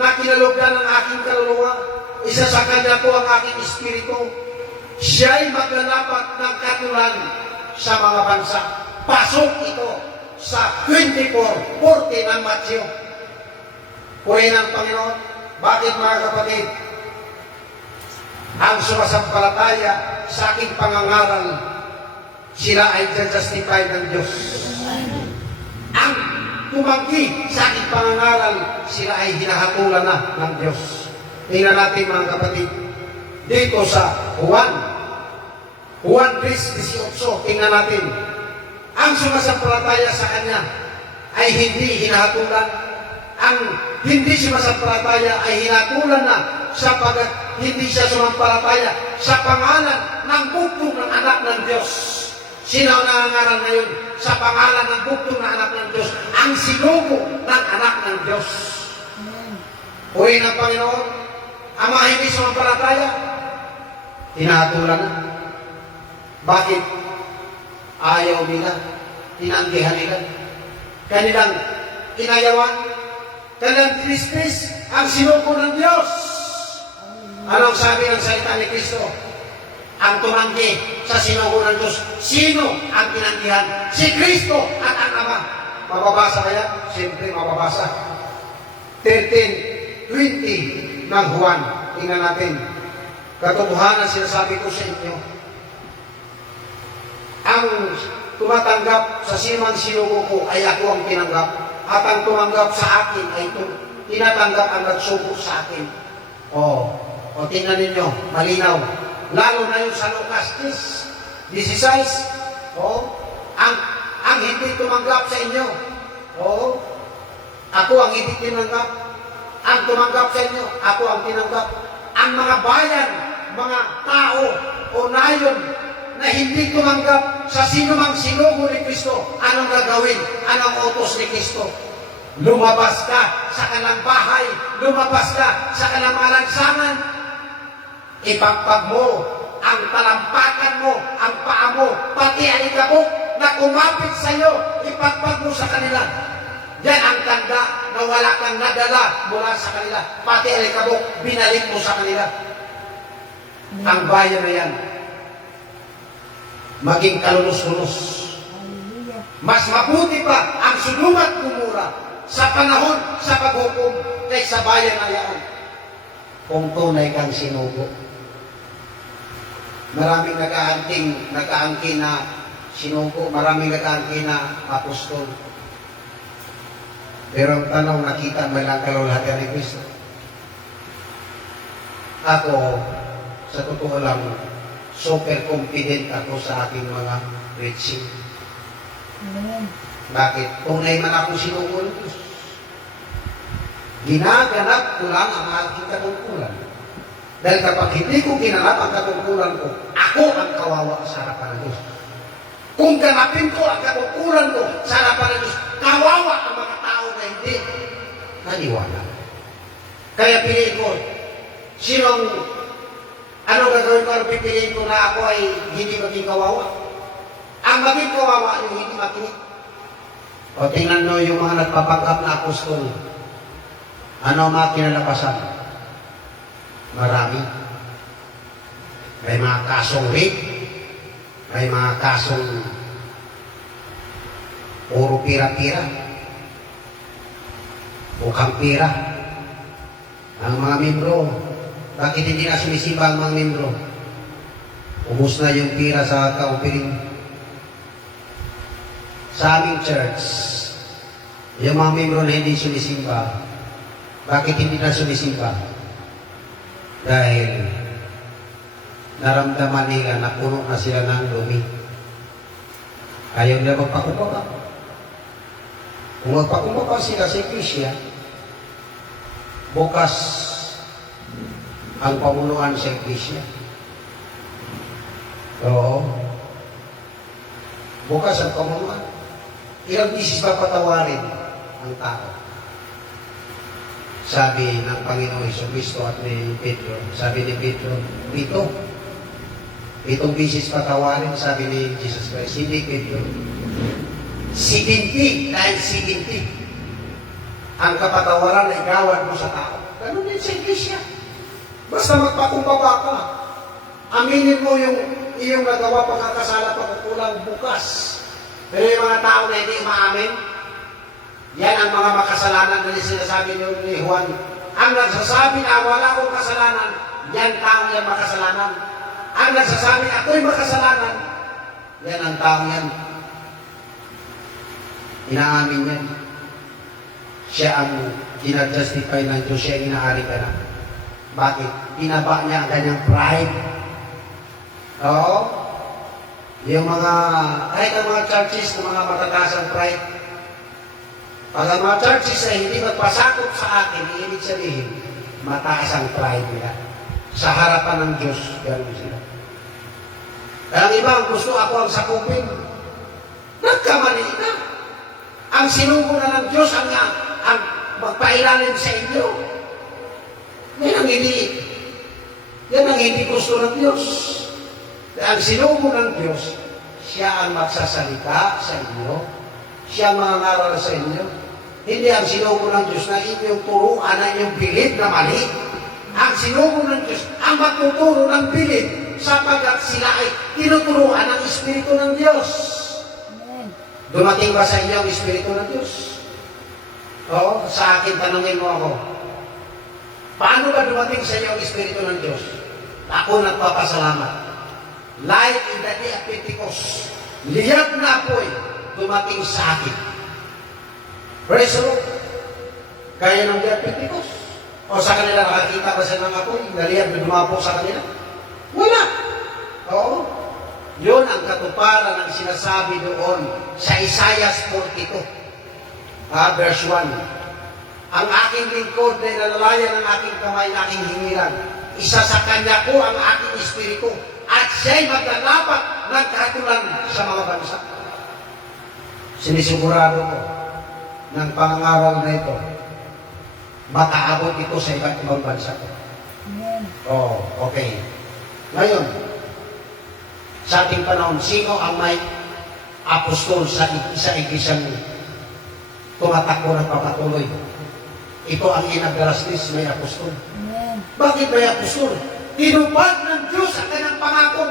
na kinalugdan ng aking kaluluwa. Isa sa kanya po ang aking espiritu. Siya'y maglalapat ng katulan sa mga bansa. Pasok ito sa 24:40 ng Matthew. Purihin ang Panginoon. Bakit mga kapatid? Ang sumasampalataya sa aking pangangaral, sila ay justify ng Diyos. Ang tumanggi sa aking pangangaral, sila ay hinahatulan na ng Diyos. Tingnan natin mga kapatid. Dito sa Juan 3:18, tingnan natin. Ang sumasampalataya sa Kanya ay hindi hinahatulan. Ang hindi sumasampalataya ay hinatulan na sapagat hindi siya sumampalataya sa pangalan ng bugtong ng anak ng Diyos. Sino ang nangangaral ngayon sa pangalan ng bugtong ng anak ng Diyos? Ang sinugo ng anak ng Diyos. Purihin ang Panginoon. Ang mga hindi sumampalataya, hinatulan na. Bakit? Ayaw nila, tinanggihan nila. Kanilang inayawan, kanilang tinispis ang sinugo ng Diyos. Anong sabi ng salita ni Kristo? Ang tumanggi sa sinugo ng Diyos. Sino ang tinanggihan? Si Kristo at ang Ama. Mababasa kaya? Siyempre mababasa. 13:20 ng Juan. Tingnan natin. Katotohanan sinasabi ko sa inyo. Ang tumatanggap sa sinumang sinugo ko ay ako ang tinanggap. At ang tumanggap sa akin ay tinatanggap ang nagsugo sa akin. O tingnan ninyo, malinaw. Lalo na yung sa Lucas 16. Ang hindi tumanggap sa inyo. Ako ang hindi tinanggap. Ang tumanggap sa inyo, ako ang tinanggap. Ang mga bayan, mga tao o nayon na hindi tumanggap sa sinumang sinugo ni Kristo, anong gagawin? Anong utos ni Kristo? Lumabas ka sa kanilang bahay, lumabas ka sa kanilang mga lansangan, ipagpag mo ang talampakan mo, ang paa mo, pati ang ikabok na kumapit sa iyo, ipagpag mo sa kanila. Yan ang tanda na wala kang nadala mula sa kanila. Pati ang ikabok, binalik mo sa kanila. Ang bayan na yan, maging kalunos-lunos. Mas mabuti pa ang sulumat kumura sa panahon sa paghukom kaysa bayan na yan. Kung tunay kang sinugo. Maraming nag-aangkin na sinugo, maraming nag-aangkin na apostol. Pero ang tanong, nakita mo lang kalulatan ni Kristo? Ako, sa totoo lang, super confident ako sa aking mga preaching. Bakit? Tunay man ako sinugo ng Diyos. Ginaganap ko lang ang aking katungkulan. Dahil kapag hindi ko ginanap ang katungkulan ko, ako ang kawawa sa harapan ng Diyos. Kung ganapin ko ang katungkulan ko sa harapan ng Diyos, kawawa ang mga tao na hindi naniwala. Kaya piliin ko, anong gagawin ko? Anong pipiliin ko na ako ay hindi maging kawawa? Ang maging kawawa yung hindi makinig. O tingnan nyo yung mga nagpapanggap na apostol. Ano ang mga kinalabasan? Marami. May mga kasong rape, may mga kasong puro pira-pira, bukang pira. Ang mga membro, bakit hindi na sumisiba ang mga membro? Ubus na yung pira sa kaupiring. Sa aming church, yung mga membro na hindi sumisimba, bakit hindi na sumisimba? Dahil naramdaman nila na puno na sila ng lumi. Ayaw nila magpakumbaba. Kung magpakumbaba sila sa Iglesia, bukas ang pamunuan sa iglesia. Oo. Bukas ang pamunuan. Ilang bisis ba patawarin ang tao? Sabi ng Panginoon Jesucristo at ni Pedro, sabi ni Pedro, itong bisis patawarin, sabi ni Jesus Christ, hindi Pedro. 70 dahil 70 ang kapatawaran na igawad mo sa tao. Ganun din sa iglesia. Basta magpakumbaba ka. Aminin mo yung iyong nagawa pagkakasala pagkukulang bukas. Pero yung mga tao na hindi maamin, yan ang mga makasalanan na sinasabi ni Juan. Ang nagsasabi na wala akong kasalanan, yan tao yan makasalanan. Ang nagsasabi ako'y makasalanan, yan ang tao yan. Inaamin yan. Siya ang ginajustify ng Diyos, siya ang inaari ka na. Bakit? Pinaba niya ang kanyang pride. Oo. Yung mga, kahit ang mga churches ng mga matataas ang pride, pag ang mga churches ay hindi magpasakop sa akin, ibig sabihin, mataas ang pride nila. Sa harapan ng Diyos, gano'n sila. Kaya ang iba, gusto ako ang sakupin. Nagkamali na. Ang sinugo na ng Diyos ang magpailalim sa inyo. Yan ang hindi gusto ng Diyos. Ang sinugo ng Diyos, siya ang magsasalita sa inyo. Siya ang mangangaral sa inyo. Hindi ang sinugo ng Diyos na inyong turuan na inyong bilid na mali. Ang sinugo ng Diyos ang magtuturo ng bilid sapagkat sila ay tinuturuan ng Espiritu ng Diyos. Dumating ba sa inyo ang Espiritu ng Diyos? Oo, sa akin tanungin mo ako. Paano ba dumating sa inyo ang Espiritu ng Diyos? Ako nagpapasalamat. Like in the day of Pentecost, liyab na apoy dumating sa akin. Praise the Lord. Kaya ng day of Pentecost. O sa kanila nakakita ba sila ng apoy? Naliyab na dumapo sa kanila? Wala. Oo. Yun ang katuparan ng sinasabi doon sa Isaiah 42, verse 1. Ang aking lingkod na inalalayan ng aking kamay na aking hingilan. Isa sa kanya ko ang aking espiritu at siya'y maglalapat ng kahatulan sa mga bansa. Sinisigurado ko ng pangangaral na ito, makaabot ito sa iba't ibang bansa. Oh, okay. Ngayon, sa ating panahon, sino ang may apostol sa igisang tumatakbo ng papatuloy? Ito ang inagalastis, may apostol. Bakit may apostol? Tinupad ng Diyos ang kanyang pangako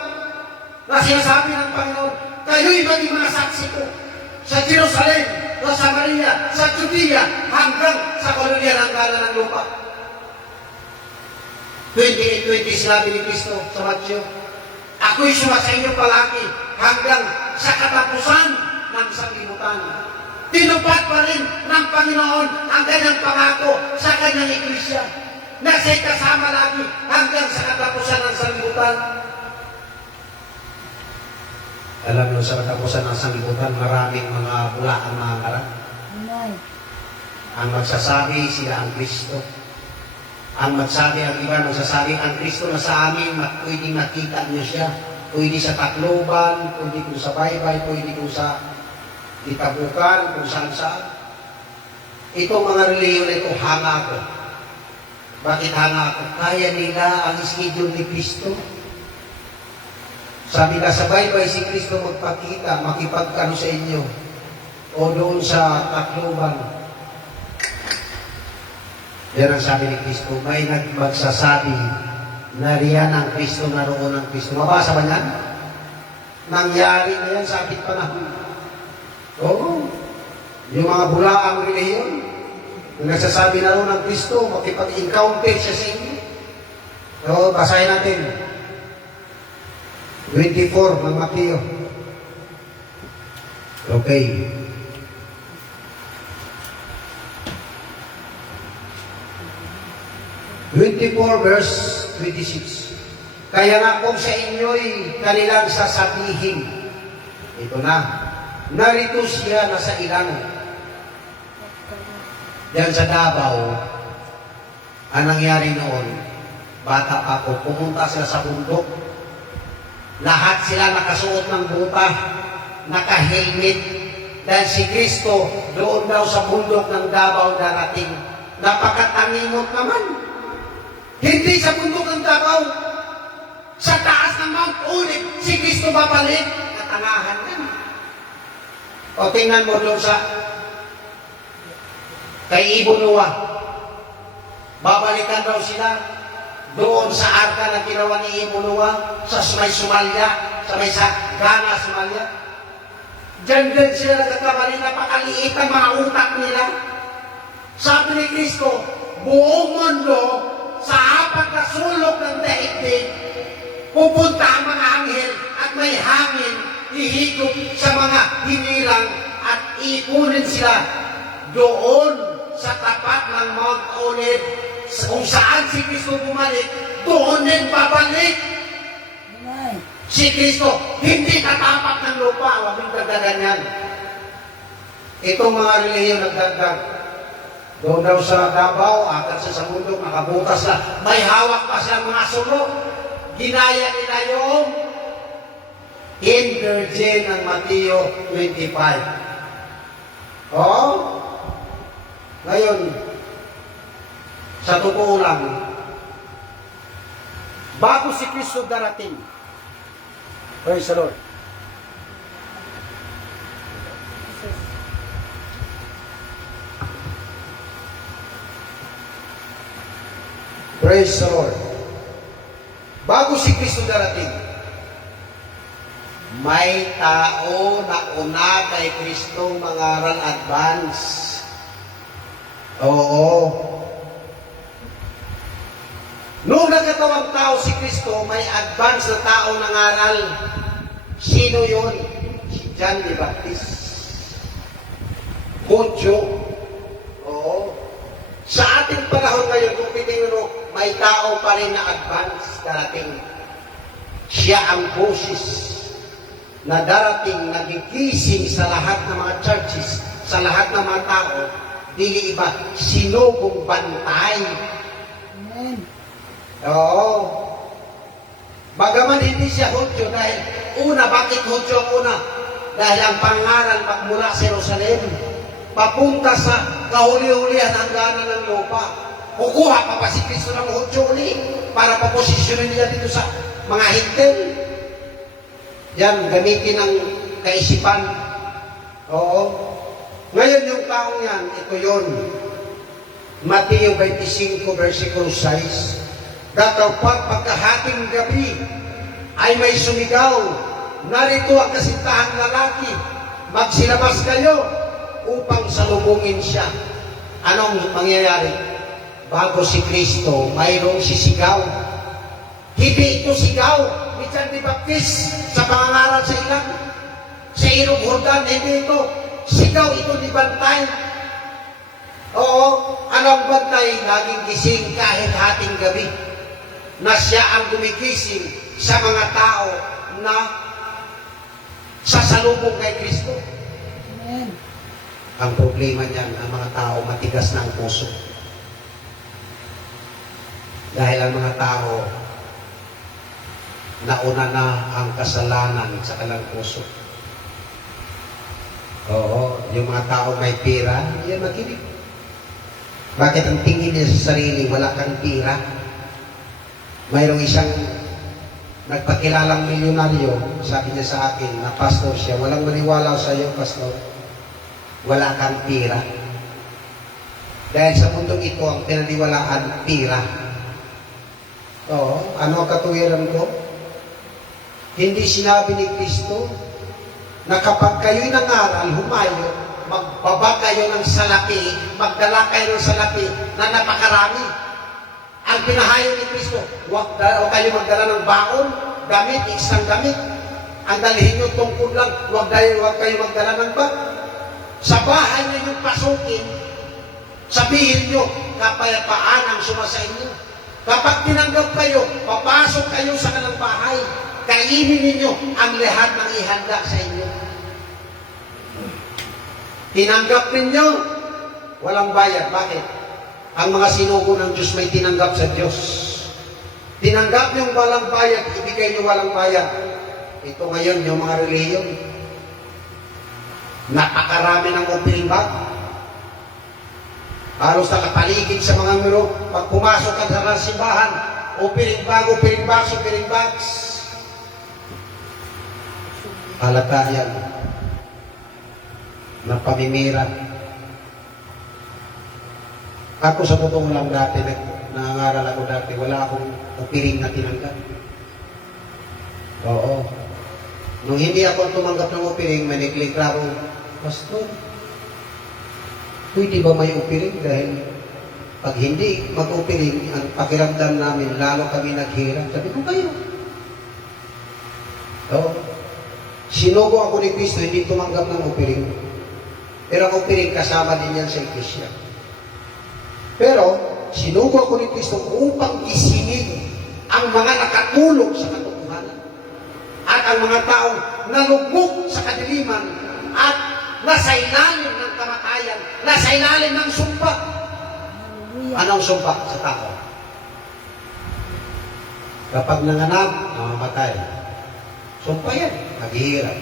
na sinasabi ng Panginoon, kayo'y maging mga saksi ko sa Jerusalem, sa Samaria, sa Judea, hanggang sa kolonya ng kanan ng lupa. 28:20 sinabi ni Kristo sa Matthew, ako'y sa inyo palagi hanggang sa katapusan ng sanglibutan. Tinupad pa rin ng Panginoon ang kanyang pangako sa kanyang iglesia na siya'y kasama lagi hanggang sa katapusan ng sanglibutan. Alam nyo, sa katapusan ng sanglibutan, maraming mga bulaan mga karang. Ang magsasabi, sila ang Kristo. Ang magsabi, ang iba magsasabi, ang Kristo na sa amin, pwede makita niyo siya. Pwede sa Tacloban, pwede kung sa Baybay, pwede kung sa Itabukan, kung saan-saan. Itong mga reliyon na ito, hanga ko. Bakit hanga ko? Kaya nila ang schedule ni Kristo. Sabi na sa Baybay, si Kristo magpakita, makipagkano sa inyo. O doon sa Tacloban. Yan ang sabi ni Kristo, may magsasabi na riyan ang Kristo, naroon ang Kristo. Mabasa ba yan? Nangyari na yan sa ating panahon. Oo. Yung mga bulaang reliyon, yung nagsasabi naroon ng Kristo, makipag-encounter siya sa inyo. So, basahin natin. 24 ng Mateo. Okay. Verse 26. Kaya nga kung sa inyo'y kanilang sasabihin, ito na, narito siya na sa ilang. Diyan sa Davao, ang nangyari noon, bata pa ako, pumunta sila sa bundok. Lahat sila nakasuot ng buta, naka-helmet. Dahil si Kristo doon daw sa bundok ng Davao darating. Napakatangingot naman. Hindi sa bundok ng Davao. Sa taas ng Mount Olive, si Kristo babalik. Katangahan yan. O tingnan mo doon sa kay Ibon Noah. Babalikan daw sila doon sa arka na ginawa ni Ibon Noah sa may Somalia, sa may Ghana, Somalia. Diyan din sila nagkakamali, napakaliit ang mga utak nila. Sabi ni Kristo, buong mundo sa apat na sulok ng daigdig, pupunta ang mga anghel at may hangin, ihigop sa mga hinilang at ipunin sila doon sa tapat ng Mount Olive. Kung saan si Kristo bumalik, doon din babalik. Si Kristo, hindi katapat ng lupa. Huwag mong dagdagan yan. Itong mga relihiyon nagdagdag. Doon daw sa Davao, akat sa bundok, nakabutas na. May hawak pa siyang mga sulok. Ginaya nila yung Virgin ng Mateo 25. Oh? Ngayon, sa totoo lang, bago si Kristo darating, praise the Lord. Praise the Lord. Bago si Kristo darating, may tao na una kay Kristo mangaral advance. Oo. Noong nagkatawang tao si Kristo, may advance na tao nangaral. Sino yun? Si John the Baptist. Honcho. Oo. Sa ating panahon ngayon, kung titingnan mo, may tao pa rin na advance darating. Siya ang boses na darating, nagigising sa lahat ng mga churches, sa lahat ng mga tao, dili iba, sinugong bantay. Amen. Oo. Bagaman hindi siya Hudyo dahil una, bakit Hudyo ang una? Dahil ang pangaral magmula sa Jerusalem, papunta sa kahuli-hulihan ang gana ng lupa. Kukuha pa pa si Kristo ng Hudyo uli para paposisyonin niya dito sa mga hintel. Yan, gamitin ang kaisipan. Oo. Ngayon yung taong yan, ito yun. Mateo 25, versikulo 6. Datapwat pagkahating gabi ay may sumigaw, narito ang kasintahang lalaki, magsilabas kayo upang salubungin siya. Anong mangyayari? Bago si Kristo, mayroong sisigaw. Hindi ito sigaw ni John the Baptist sa pangangaral sa ilang. Sa Ilog Jordan, hindi ito. Sigaw ito ni Bantay. Oo, anong Bantay? Laging gising kahit hating gabi. Na siya ang gumigising sa mga tao na sasalubong kay Kristo. Amen. Ang problema niyan, ang mga tao matigas na ang puso. Dahil ang mga tao nauna na ang kasalanan sa kanilang puso. Oo, yung mga tao may pira, hindi yan makinig. Bakit ang tingin niya sa sarili, wala kang pira? Mayroong isang nagpakilalang milyonaryo, sabi niya sa akin, na pastor siya, walang maniwala sa iyo, pastor. Wala kang pira. Dahil sa mundong ito, ang pinaniwalaan, pira. Oo, ano ang katuwiran ko? Hindi sinabi ni Kristo na kapag kayo'y nangaral, humayo, magbaba kayo ng salapi, magdala kayo ng salapi na napakarami. Ang pinahayo ni Kristo, huwag kayo magdala ng baon, damit, isang damit. Ang dalhin nyo tungkol lang, huwag kayo magdala ng bag. Sa bahay ninyong pasukin, sabihin nyo, kapayapaan ang suma sa inyo. Kapag tinanggap kayo, papasok kayo sa kanilang bahay, kainin ninyo ang lahat ng ihanda sa inyo. Tinanggap ninyo, walang bayad. Bakit? Ang mga sinugo ng Diyos may tinanggap sa Diyos. Tinanggap yung walang bayad, ibigay niyo walang bayad. Ito ngayon, yung mga reliyon. Napakarami ng opening bag. Halos nakapaligid sa mga miro. Pag pumasok ka sa simbahan, opening bags, opening bags. Halata yan ng pamimira. Ako sa totoo lang dati, nangangaral ako dati, wala akong opiring na tinanggap. Oo. Nung hindi ako tumanggap ng opiring, may nagreklamo, Pastor, pwede ba may opiring? Dahil pag hindi mag-opiring, ang pakiramdam namin, lalo kami naghirap. Sabi ko, kayo. Oo. Sinugo ako ni Kristo, hindi tumanggap ng opiring. Pero ang opiring kasama din yan sa Iglesia. Pero, sinugo ako ni Kristo upang isingin ang mga nakatulog sa katotohanan at ang mga taong nalugmok sa kadiliman at nasa ilalim ng kamatayan, nasa ilalim ng sumpa. Anong sumpa sa tao? Kapag nanganak, namamatay. Sumpa yan, naghihirap.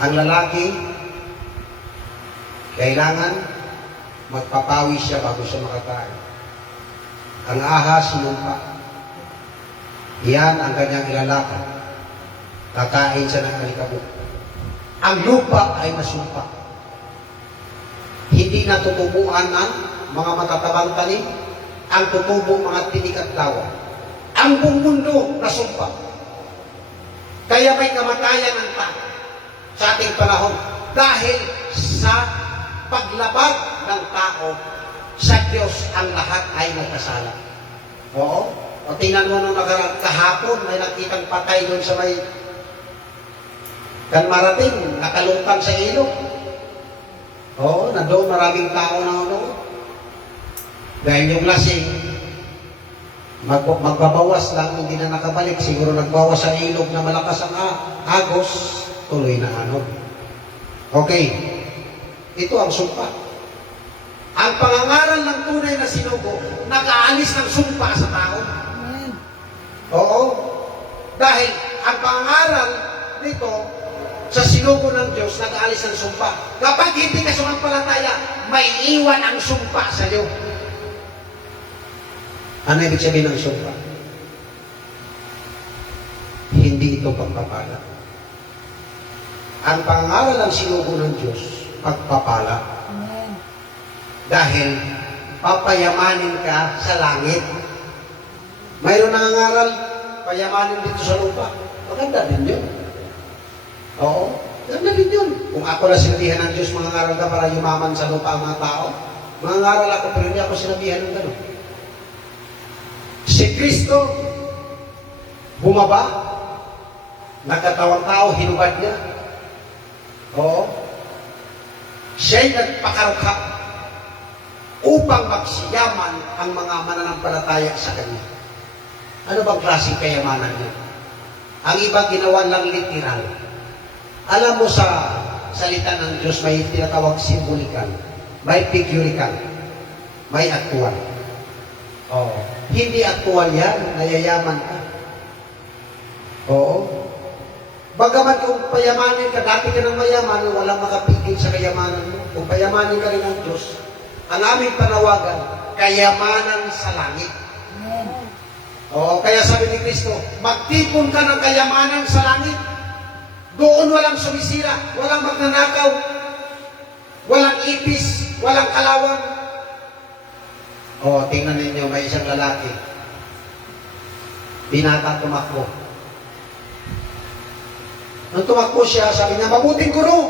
Ang lalaki, kailangan magpapawis siya bago siya makakain. Ang ahas, sinumpa. Yan ang kanyang ilalakad. Kakain siya ng alikabok. Ang lupa ay masumpa. Hindi natutubuan ng mga matatabang tanim, ang tutubo mga tinik at lawa. Ang buong mundo nasumpa. Kaya may kamatayan ng tao sa ating panahon dahil sa paglabag ng tao sa Diyos, ang lahat ay nagkasala. Oo. O tingnan mo nung kahapon, may nakitang patay doon sa may Kanmarating, nakalutang sa ilog. Oo, nandoon maraming tao na ano. Dahil yung lasing, magbabawas lang, hindi na nakabalik. Siguro nagbawas sa ilog na malakas ang agos, tuloy na ano. Okay, ito ang sumpa. Ang pangangaral ng tunay na sinugo, nakaalis ng sumpa sa tao. Oo, dahil ang pangangaral nito, sa sinugo ng Diyos, nag-aalis ng sumpa. Kapag hindi ka sumampalataya, may iwan ang sumpa sa iyo. Ano ibig sabihin ng sumpa? Hindi ito pagpapala. Ang pangaral ng sinugo ng Diyos, pagpapala. Dahil papayamanin ka sa langit. Mayroon nangangaral, payamanin dito sa lupa. Maganda din yun. Oo, ganda din yun. Kung ako na sinabihan ng Diyos, mangangaral ka para yumaman sa lupa ang mga tao, mangangaral ako, pero hindi ako sinabihan ng gano'n. Si Kristo, bumaba, nagkatawang tao, hinubad niya. Oo. Siya'y nagpakarukha upang magsiyaman ang mga mananampalataya sa Kanya. Ano bang klaseng kayamanan niya? Ang iba ginawa lang literal. Alam mo sa salita ng Diyos, may tinatawag simbolikal, may figurical, may aktual. Oo. Hindi aktual yan, nayayaman ka. Oo. Bagaman kung payamanin ka, dati ka ng mayaman, walang makapigil sa kayamanan mo. Kung payamanin ka rin ng Diyos, ang aming panawagan, kayamanan sa langit. Oo, kaya sabi ni Kristo, magtipon ka ng kayamanan sa langit. Doon walang sumisira, walang magnanakaw, walang ipis, walang kalawang. O, tingnan ninyo, may isang lalaki. Binata tumakbo. Nung tumakbo siya, sabi niya, mabuting guro.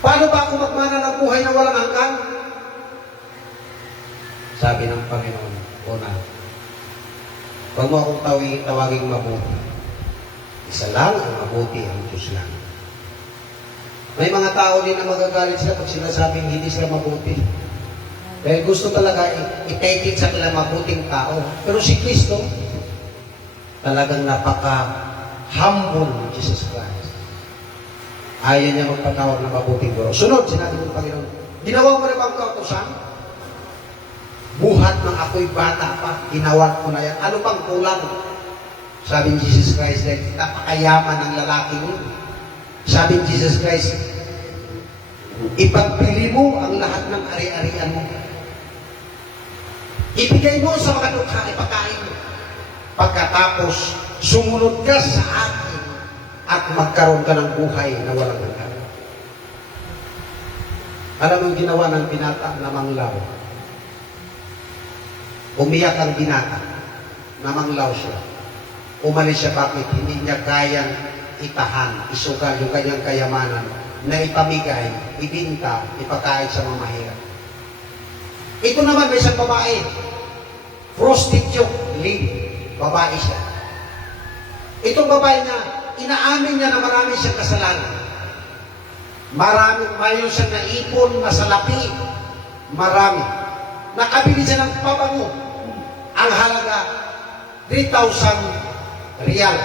Paano ba ako magmana ng buhay na walang hanggan? Sabi ng Panginoon, una, huwag mo akong tawaging mabuti. Isa lang ang mabuti, ang Diyos lang. May mga tao din na magagalit sila pag sinasabing hindi sila mabuti. Dahil gusto talaga i-take it sa kanila mabuting tao. Pero si Kristo, talagang napaka-humble ni Jesus Christ. Ayaw niya magpatawag ng mabuting guro. Sunod, sinabi ng Panginoon, ginawa mo na bang kautusan? Buhat ng ako'y bata pa, ginawa ko na yan. Ano pang kulang? Sabi ni Jesus Christ, dahil napakayaman ng lalaki niyo. Sabi ni Jesus Christ, ipagpili mo ang lahat ng ari-arian mo. Ibigay mo sa mga dukha, ipakain mo. Pagkatapos, sumunod ka sa akin at magkaroon ka ng buhay na walang hanggan. Alam mo yung ginawa ng binata na manglaw? Umiyak ang binata na manglaw siya. Umalis siya, bakit? Hindi niya kayang itahan, isugal yung kanyang kayamanan na ipamigay, ibinta, ipakain sa mga mahirap. Ito naman, may isang babae, prostitute, babae siya. Itong babae niya, inaamin niya na marami siyang kasalanan. Mayroon siyang naipon na salapi. Marami. Nakabili siya ng pabango. Ang halaga, 3,000 riyal.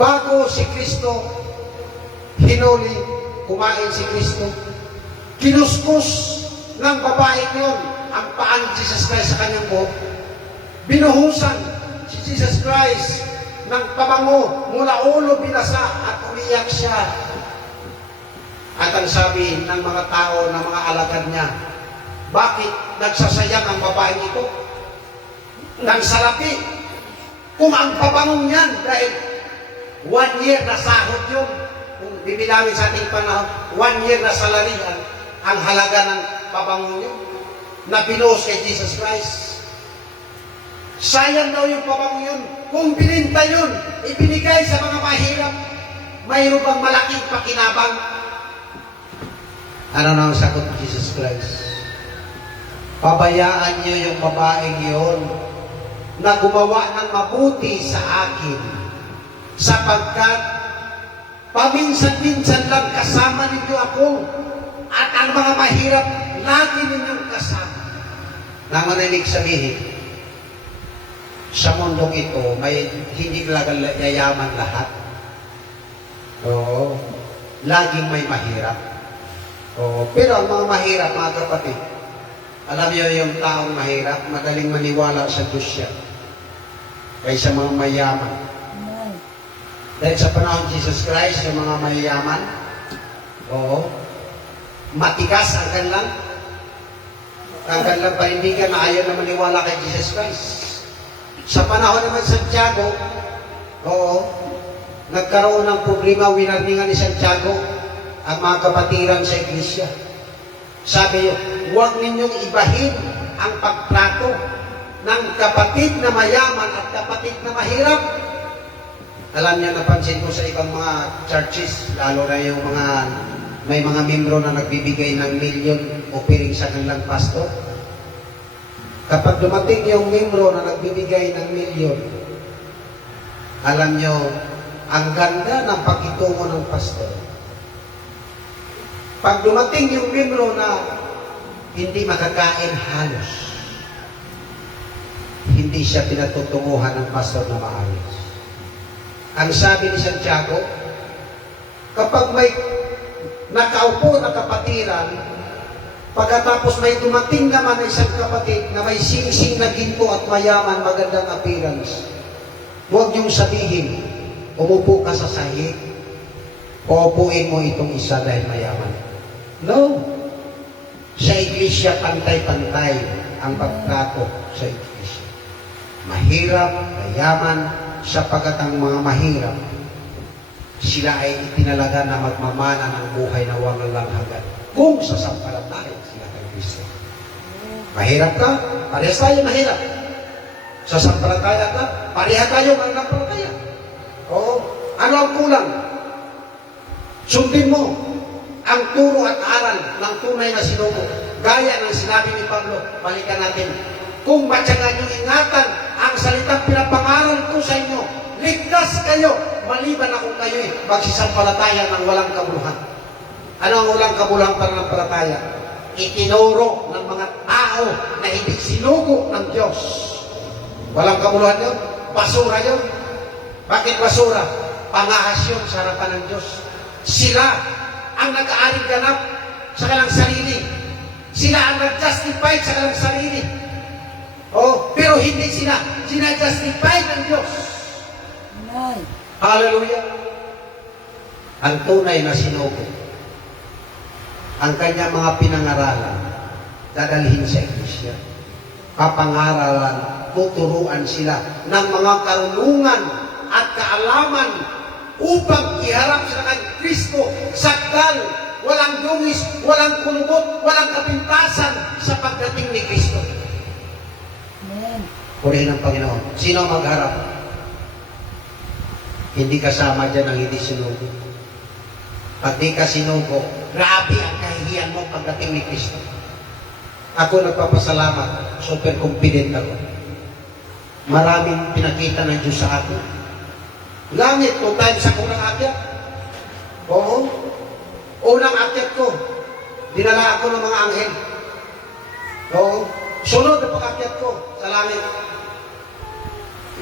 Bago si Kristo, hinuli, kumain si Kristo, kinuskus ng babae niyon ang paan ni Jesus Christ sa kanyang buhok. Binuhusan si Jesus Christ ng pabango mula ulo binasa at umiyak siya. At ang sabi ng mga tao, ng mga alagad niya, bakit nagsasayang ang babae ito ng salapi? Kung ang pabangong niyan, dahil 1 year na sahod yun, kung bibilangin sa ating panahon, 1 year na salary ang halaga ng pabangong yun, na binuhos kay Jesus Christ. Sayang daw yung pabangong yun. Kung bininta yun, ibinigay sa mga mahirap, mayroon bang malaking pakinabang? Ano na ang sagot ni Jesus Christ? Pabayaan niyo yung babaeng yun na gumawa ng mabuti sa akin, sapagkat paminsan-minsan lang kasama ninyo ako, at ang mga mahirap lagi ninyong kasama. Nang marinig sabihin, sa mundong ito, may hindi talaga yayaman lahat. Oo. Laging may mahirap. Oo. Pero ang mga mahirap, mga kapatid, alam niyo yung taong mahirap, madaling maniwala sa Diyos siya kaysa mga mayaman. Dahil sa panahon ni Jesus Christ, yung mga mayaman, oo, matigas ang kanilang panindigan na ayaw na maniwala kay Jesus Christ. Sa panahon naman Santiago, oo, nagkaroon ng problema, winarningan ni Santiago ang mga kapatiran sa iglesia. Sabi niyo, huwag ninyong ibahin ang pagtrato ng kapatid na mayaman at kapatid na mahirap. Alam niyo, napansin ko sa ibang mga churches, lalo na yung may mga membro na nagbibigay ng milyon offering sa kanilang pastor. Kapag dumating yung membro na nagbibigay ng milyon, alam nyo, ang ganda ng pakitungo ng pastor. Pag dumating yung membro na hindi makakain halos, hindi siya pinatutunguhan ng pastor na maayos. Ang sabi ni Santiago, kapag may nakaupo na kapatiran, pagkatapos may dumating naman na isang kapatid na may sing-sing na ginto at mayaman, magandang appearance, huwag niyong sabihin, umupo ka sa sahig, paupuin mo itong isa dahil mayaman. No. Sa iglesia, pantay-pantay ang pagtrato sa iglesia. Mahirap, mayaman, sapagat ang mga mahirap, sila ay itinalaga na magmamana ng buhay na walang hanggan. Kung sasampalataya sila kay Kristo. Mahirap ka, parehas tayo mahirap. Sasampalataya ka, pareha tayo mananampalataya. Oo. Ano ang kulang? Sundin mo ang turo at aral ng tunay na sinugo. Gaya ng sinabi ni Pablo, balikan natin. Kung matyagan niyong ingatan ang salitang pinapangaral ko sa inyo, ligtas kayo, maliban akong kayo'y magsisampalataya ng walang kabuluhan. Ano ang walang kabuluhan para ng palataya? Itinuro ng mga tao na hindi sinugo ng Diyos. Walang kabuluhan yun? Basura yun. Bakit basura? Pangahas yun sa harapan ng Diyos. Sila ang nag-aaring ganap sa kanilang sarili. Sila ang nag-justify sa kanilang sarili. Oh, pero hindi sila. Sina-justify ng Diyos. Amen. Hallelujah. Ang tunay na sinugo, ang kanyang mga pinangaralan, dadalhin sa iglesia. Papangaralan, tuturuan sila ng mga karunungan at kaalaman upang iharap sila kay Kristo sakdal, walang dungis, walang kulubot, walang kapintasan sa pagdating ni Kristo. Amen. Purihin ang Panginoon. Sino magharap? Hindi kasama dyan ang hindi sinugo. Pag di ka sinugo, grabe ang kahihiyan mo pagdating ni Kristo. Ako nagpapasalamat, super confident ako. Maraming pinakita ng Diyos sa akin. Langit, 2 times ako nang-akyat. Oo. Unang akyat ko, dinala ako ng mga anghel. Oo. Sunod na pag-akyat ko sa langit.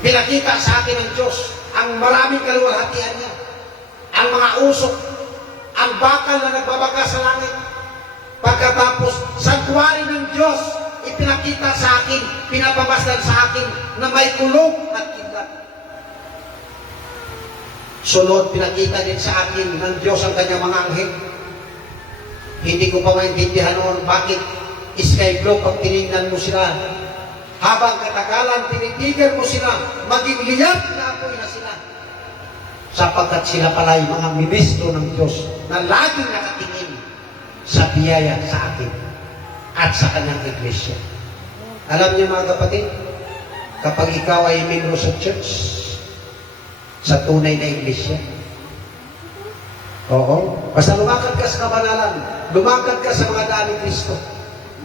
Pinakita sa akin ng Diyos ang maraming kaluwalhatian niya. Ang mga usok, ang bakal na nagbabaka sa langit. Pagkatapos, sanctuary ng Diyos, ipinakita sa akin, pinapamasdan sa akin na may kulog at kidlat. Sunod, pinakita din sa akin ng Diyos ang kanyang mga anghel. Hindi ko pa maintindihan noon bakit sky blue pag tinignan mo sila. Habang katagalan, tinitigan mo sila, maging liyab na apoy na sila. Sapagkat sila pala'y mga ministro ng Diyos na laging nakatingin sa biyaya sa akin at sa kanyang iglesia. Alam niyo mga kapatid, kapag ikaw ay membro sa church, sa tunay na iglesia, oo, basta lumakad ka sa kabanalan, lumakad ka sa mga daan ni Kristo,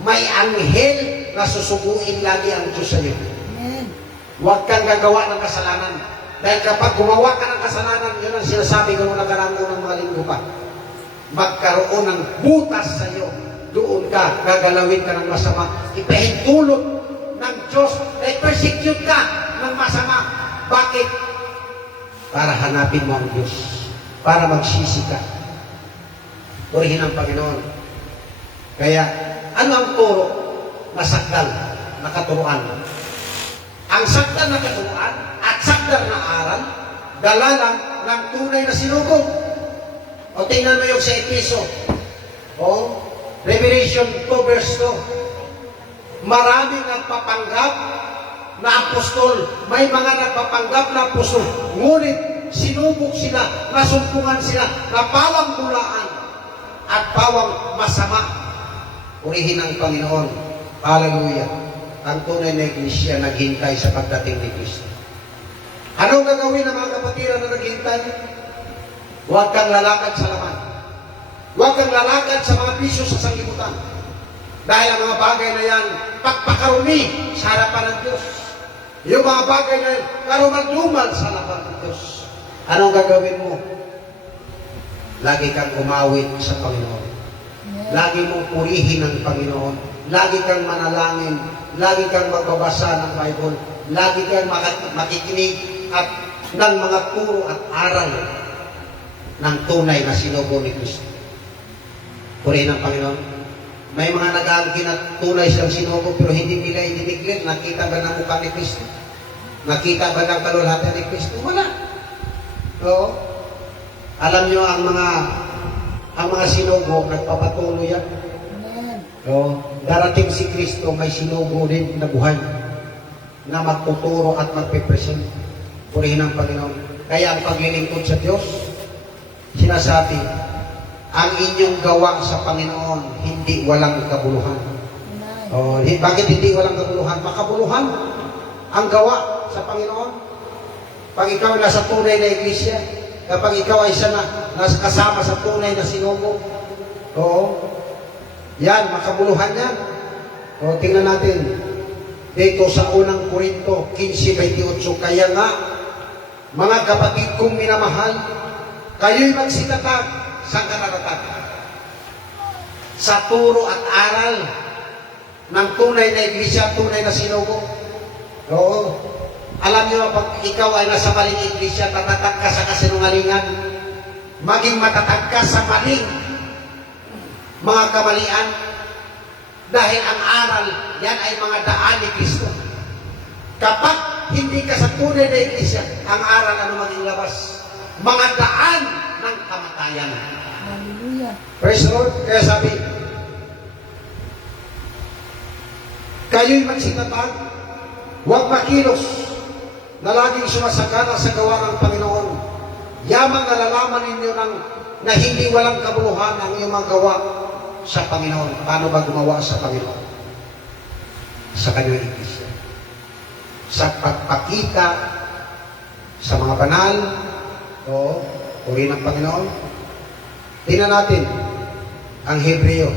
may anghel na susuguin lagi ang Diyos sa iyo. Amen. Huwag kang gagawa ng kasalanan. Dahil kapag gumawa ka ng kasalanan, yun ang sinasabi ko nung nakaraan ng mga linggo pa. Magkaroon ng butas sa iyo. Doon ka, gagalawin ka ng masama. Ipahintulot ng Diyos na i-persecute ka ng masama. Bakit? Para hanapin mo ang Diyos. Para magsisi ka. Purihin ang Panginoon. Kaya, ano ang turo na sakdal na katuruan? Ang sakdal na katuruan at sakdal na aral, dala lang ng tunay na sinugo. O tingnan mo yung sa Episo. O, Revelation 2 verse 2. Maraming nagpapanggap na apostol. May mga nagpapanggap na apostol. Ngunit sinubok sila, nasumpungan sila, na pawang bulaan at pawang masama. Purihin ang Panginoon. Hallelujah. Ang tunay na iglesia naghintay sa pagdating ni Kristo. Anong gagawin ng mga kapatiran na naghintay? Huwag kang lalakad sa laman. Huwag kang lalakad sa mga bisyo sa sanglibutan. Dahil ang mga bagay na yan, pagpakarumi sa harapan ng Diyos. Yung mga bagay na yan, karumal-dumal sa harapan ng Diyos. Anong gagawin mo? Lagi kang umawit sa Panginoon. Lagi mong purihin ang Panginoon. Lagi kang manalangin. Lagi kang magbabasa ng Bible. Lagi kang makikinig at ng mga turo at aral ng tunay na sinugo ni Kristo. Purihin ang Panginoon. May mga nag-aangkin at tunay silang sinugo pero hindi nila idiniglit. Nakita ba ng mukha ni Kristo? Nakita ba ng kalulhatan ni Kristo? Wala. Oo. Alam nyo ang mga sinugo nagpapatuloy yan. Amen. Oo. Darating si Kristo, may sinugo din na buhay na magtuturo at magpipresent. Purihin ang Panginoon. Kaya ang paglilingkod sa Diyos, sinasabi, ang inyong gawa sa Panginoon, hindi walang kabuluhan. Amen. Bakit hindi walang kabuluhan? Makabuluhan ang gawa sa Panginoon. Pag ikaw ay nasa tunay na iglesia, kapag ikaw ay nasa kasama sa tunay na sinugo, oo, yan, makabuluhan yan. O, tingnan natin, dito sa unang Korinto 15:28, kaya nga, mga kapatid kong minamahal, kayo'y magsitatag sa karagatan. Sa turo at aral ng tunay na iglesia, tunay na sinugo. Oo. Alam niyo, pag ikaw ay nasa maling iglesia, tatatag ka sa kasinungalingan, maging matatag ka sa maling mga kamalian, Dahil ang aral, yan ay mga daan ni Kristo. Kapag hindi ka sa tunay na iglesia, ang aral ano maging labas? Mga daan ng kamatayan. Hallelujah. Praise the Lord. Kaya sabi, kayo'y magsinatag, huwag makilos, na laging sumasagana sa gawa ng Panginoon. Yamang nalalaman ninyo na hindi walang kabuluhan ang iyong mga gawa sa Panginoon. Paano ba gumawa sa Panginoon? Sa kanyang iglesia. Sa pagpakita sa mga banal, o uri ng Panginoon. Tingnan natin ang Hebreo.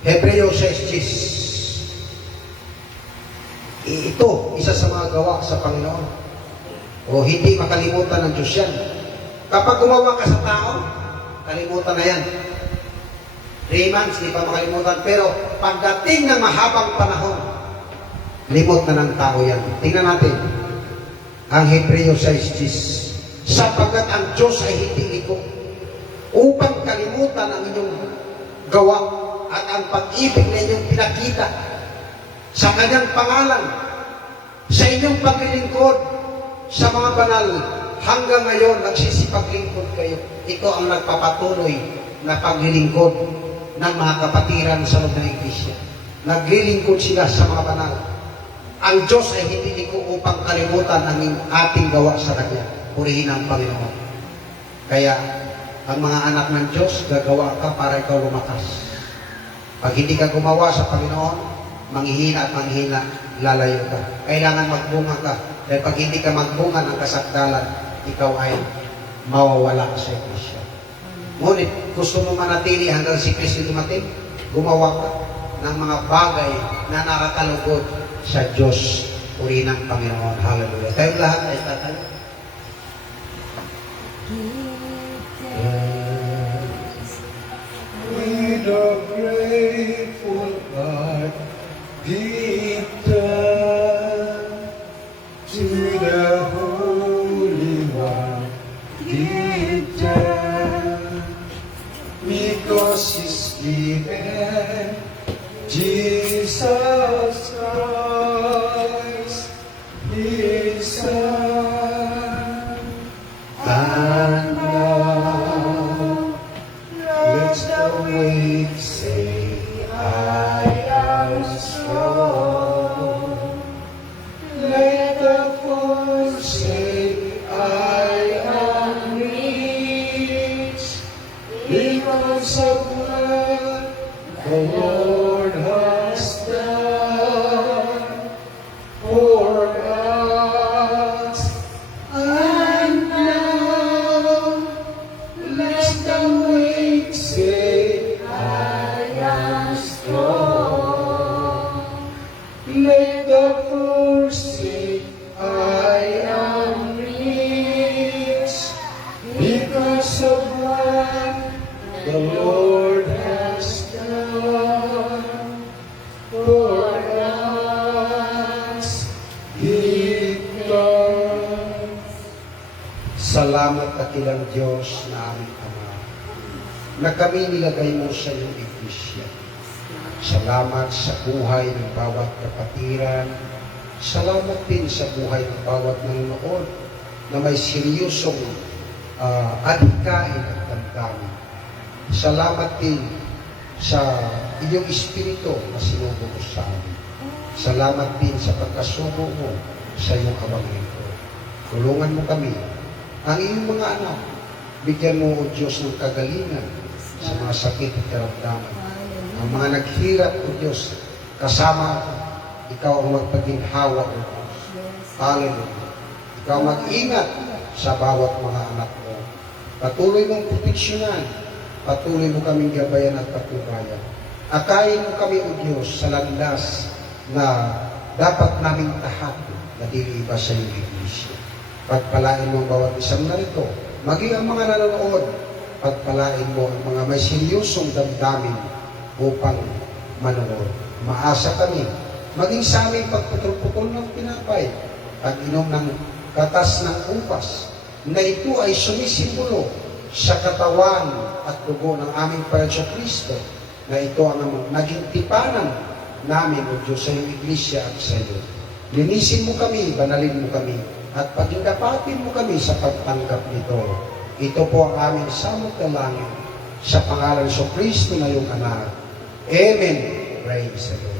Hebreo 6:10. Ito, isa sa mga gawa sa Panginoon. O hindi makalimutan ng Diyos yan. Kapag gumawa ka sa tao, kalimutan na yan. 3 months, di pa makalimutan. Pero pagdating ng mahabang panahon, limot na ng tao yan. Tingnan natin ang Hebreo 6:10. Sapagkat ang Diyos ay hindi liko upang kalimutan ang inyong gawa at ang pag-ibig na inyong pinakita sa kanyang pangalan, sa inyong paglilingkod sa mga banal. Hanggang ngayon, nagsisipaglingkod kayo. Ito ang nagpapatuloy na paglilingkod ng mga kapatiran sa loob ng iglesia. Naglilingkod sila sa mga banal. Ang Diyos ay hindi liko upang kalimutan ang ating gawa sa Kanya. Purihin ang Panginoon. Kaya, ang mga anak ng Diyos, gagawa ka para ikaw lumakas. Pag hindi ka gumawa sa Panginoon, manghihina at manghihina, lalayo ka. Kailangan magbunga ka. Dahil pag hindi ka magbunga ng kasakdalan, ikaw ay mawawala sa iglesia. Ngunit, gusto mo manatili hanggang si Kristo dumating, gumawa ka ng mga bagay na nakakalugod sa Diyos. Purihin ang Panginoon. Hallelujah. Tayong lahat ay tatayo. With a grateful heart, give thanks to the Holy One. Give thanks because He's given Jesus Christ, His Son. And now, let the weak say, I am strong. Let the poor say, I am rich, because of what the Lord has done for us. And now, let the weak say, I am strong. Let the poor say, I am rich, because of what the Lord has done for us. Give thanks. Salamat kakilang Diyos na aming Ama, na kami nilagay mo sa iyong iglesia. Salamat sa buhay ng bawat kapatiran. Salamat din sa buhay ng bawat nanonood na may seryosong adhikain at damdamin. Salamat din sa iyong Espiritu na sinubo mo sa amin. Salamat din sa pagkasubo mo sa iyong Ebanghelyo. Tulungan mo kami, ang iyong mga anak. Bigyan mo, O Diyos, ng kagalingan sa mga sakit at karamdaman. Ang mga naghirap, O Diyos, kasama ikaw ang magpaginhawa, O Diyos. Hallelujah. Ikaw mag-ingat sa bawat mga anak mo. Patuloy mong proteksyonan. Patuloy mo kaming gabayan at patnubayan. Akayin mo kami, O Diyos, sa landas na dapat naming tahat na dili iba sa iyong iglesia. Pagpalain mo ang bawat isang narito. Maging ang mga nanonood, pagpalain mo ang mga may seryosong damdamin upang manonood. Maasa kami, maging sa aming pagputol-putol ng pinapay, pag-inom ng katas ng upas, na ito ay sumisimbolo sa katawan at dugo ng aming Panginoon Kristo na ito ang naging tipanan namin, O Diyos, sa iyong iglesia at sa iyo. Linisin mo kami, banalin mo kami, at pagindapatin mo kami sa pagtanggap nito. Ito po ang aming samot na langit sa pangalan ni Kristo na iyong anak. Amen. Praise the Lord.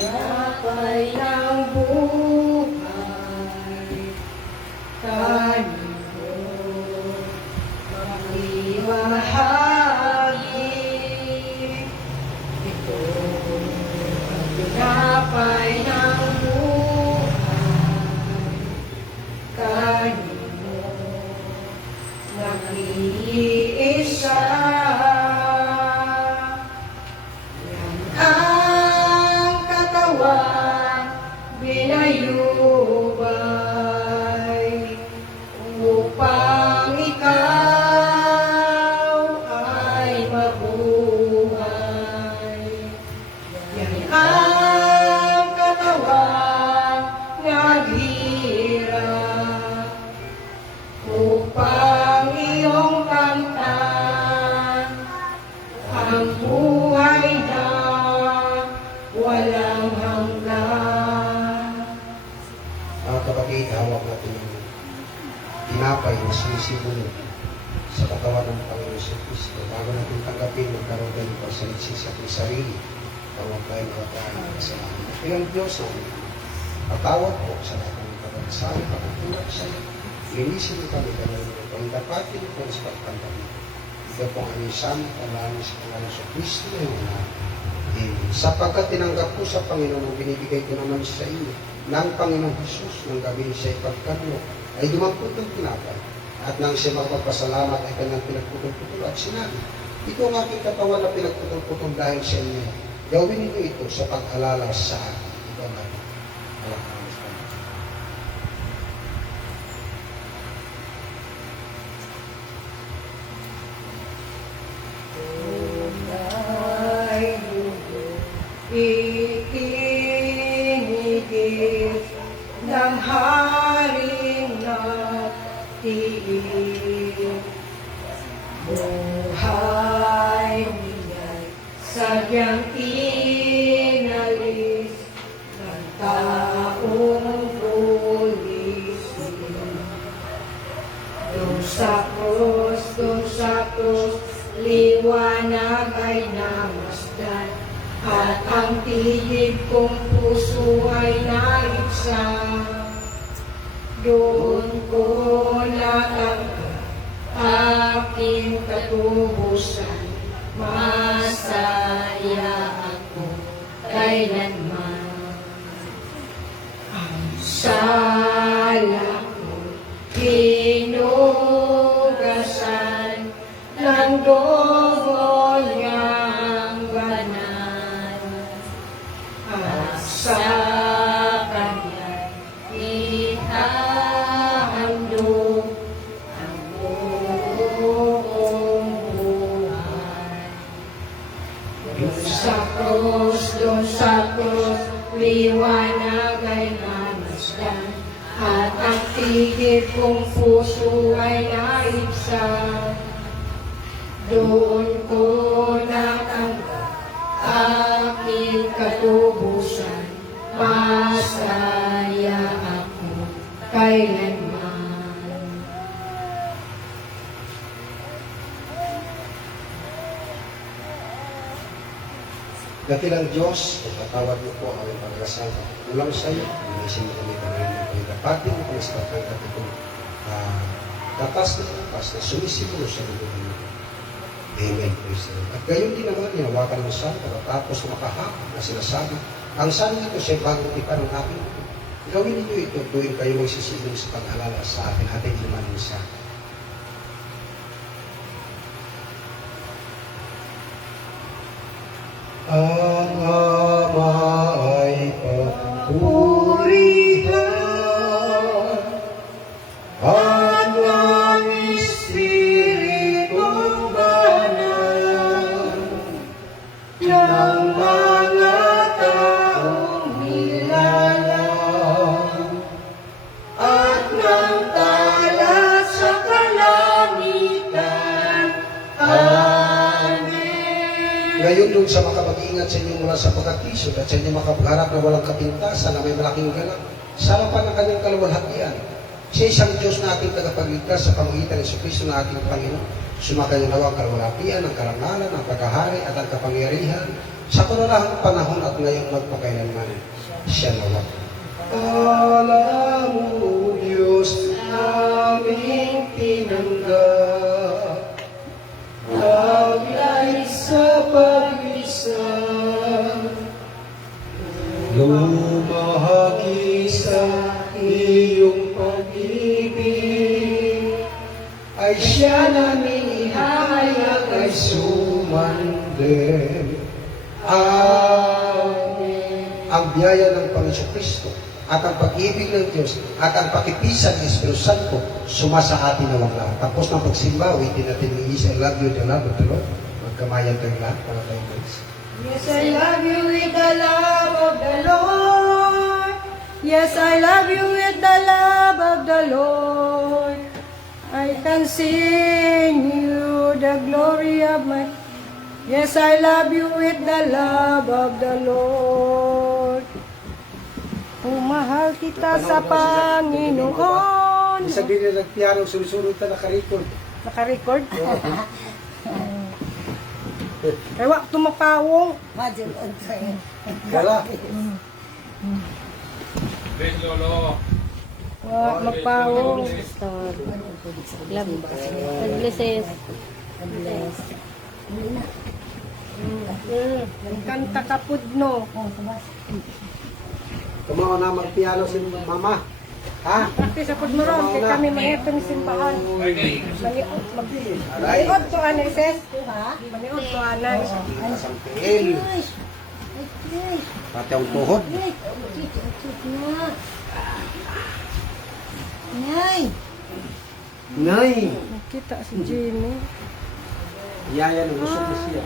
Tinapay ng buhay, kanin mo, makiwahagi. Ito ang tinapay ng buhay, kanin mo, nag-iisa. Ang katawan binayubay upang ikaw ay mabuhay. Yan ang katawan naghirap upang iyong kamtan ang buhay na walang hanggan. Mga kapatid, hawak natin yung tinapay na sumisimulo sa katawan ng Panginoon sa Kristo. Bago natin tanggapin, magkaroon tayo ng pagsalitsi sa ating sarili. Tawag tayo makakain sa amin. Kaya ang Diyos ang patawad po sa lahat ng kapagsabi, pagkatulak sa iyo. Linisin mo kami ganun mo. Pagdapatin po sa pagtanggap. Ito po ang aming samit, alamin sa pangalan sa Kristo na yung anak. Sapagkat tinanggap ko sa Panginoon ang binibigay ko naman sa iyo ng Panginoong Jesus ng gabi sa ipagkanyo ay dumamputong tinapay at nang siya magpapasalamat ay kanyang pinagputol-putol at sinabi, ito ang aking katawan na pinagputol-putol dahil sa inyo. Gawin niyo ito sa pag-alala sa akin. Ito ang aking alakamas pa. Ay dugo, ikinigit ng haring nagtiis. Buhay niya'y sadyang inalis ng taong pulisin. Doon sa krus, liwanag ay namasdan, at ang tibig kong puso ay naibsan. Doon ko natanggap aking katubusan, masaya ako kailanman. Ang sala ko hinugasan ng dugo niyang banal, at sa kanya'y ihahandog ang buong buhay. Doon sa krus, liwanag ay namasdan, at ang tigil kong puso ay naibsan. Doon ko natanggap aking katubusan, masaya ako kailanman. Dakilang Diyos, pagkatawad mo po ang aming pagkasal at kulang sa iyo. Linisin mo kami kami ng pagdapatin mo kami sa pagkatawad itong katas na kapas na sumisimulo sa lugar mo. Amen. Praise the Lord. At gayon din naman, hinawakan mo sa tapos makahapon na sinasabi, ang sana ito siya bagong tipan ng aking ito. Gawin ninyo ito tuwing kayo magsisilong sa pag-alala sa akin ating imanisa. Ang Ama ay papurihan, at ang Espiritong Banal ng mga taong nilalang at ng doon sa makapag-iingat sa inyo mula sa pagkakisod at sa inyo makapagharap na walang kapintasan na may malaking ganap sa harapan ng kanyang kaluwalhatian. Siya isang Diyos na ating tagapagligtas sa pamagitan ng Kristo na ating Panginoon. Sumakay nawa ang kaluwalhatian, ang karangalan, ang paghahari at ang kapangyarihan sa panalahang panahon at ngayong magpakailanman. Siya nawa. Alam mo, Diyos naming tinanggap, taglay sa pag-isa, lumahagi sa iyong pag-ibig, ay siya namin ihahayag ay sumandem. Ang biyaya ng Panginoon Kristo at ang pag-ibig ng Diyos at ang pakipisan ng Espiritu Santo sumasa atin na lahat. Tapos ng pagsimba, ulitin natin ng I love you, the love of the Lord. Magkamayan tayo lahat para tayo guys. Yes, I love you with the love of the Lord. Yes, I love you with the love of the Lord. I can sing you the glory of my... Yes, I love you with the love of the Lord. Umahal kita sa Panginoon. Isa din na nagpiano, sunod-sunod na nakarecord. Naka-record? Ewa, tumapawong. Wala. Wa, magpawong. Kanta kapud no. Kumawa na magpiano si Mama. Ha? Practice apod mo ron, kaya kami mangyayat ng simbahan. Maniod to anay, sis. Maniod to anay. Isang tiil. Pati ang tuhod. Nay! Kita si Jimmy. Yaya ng gusto ko siya.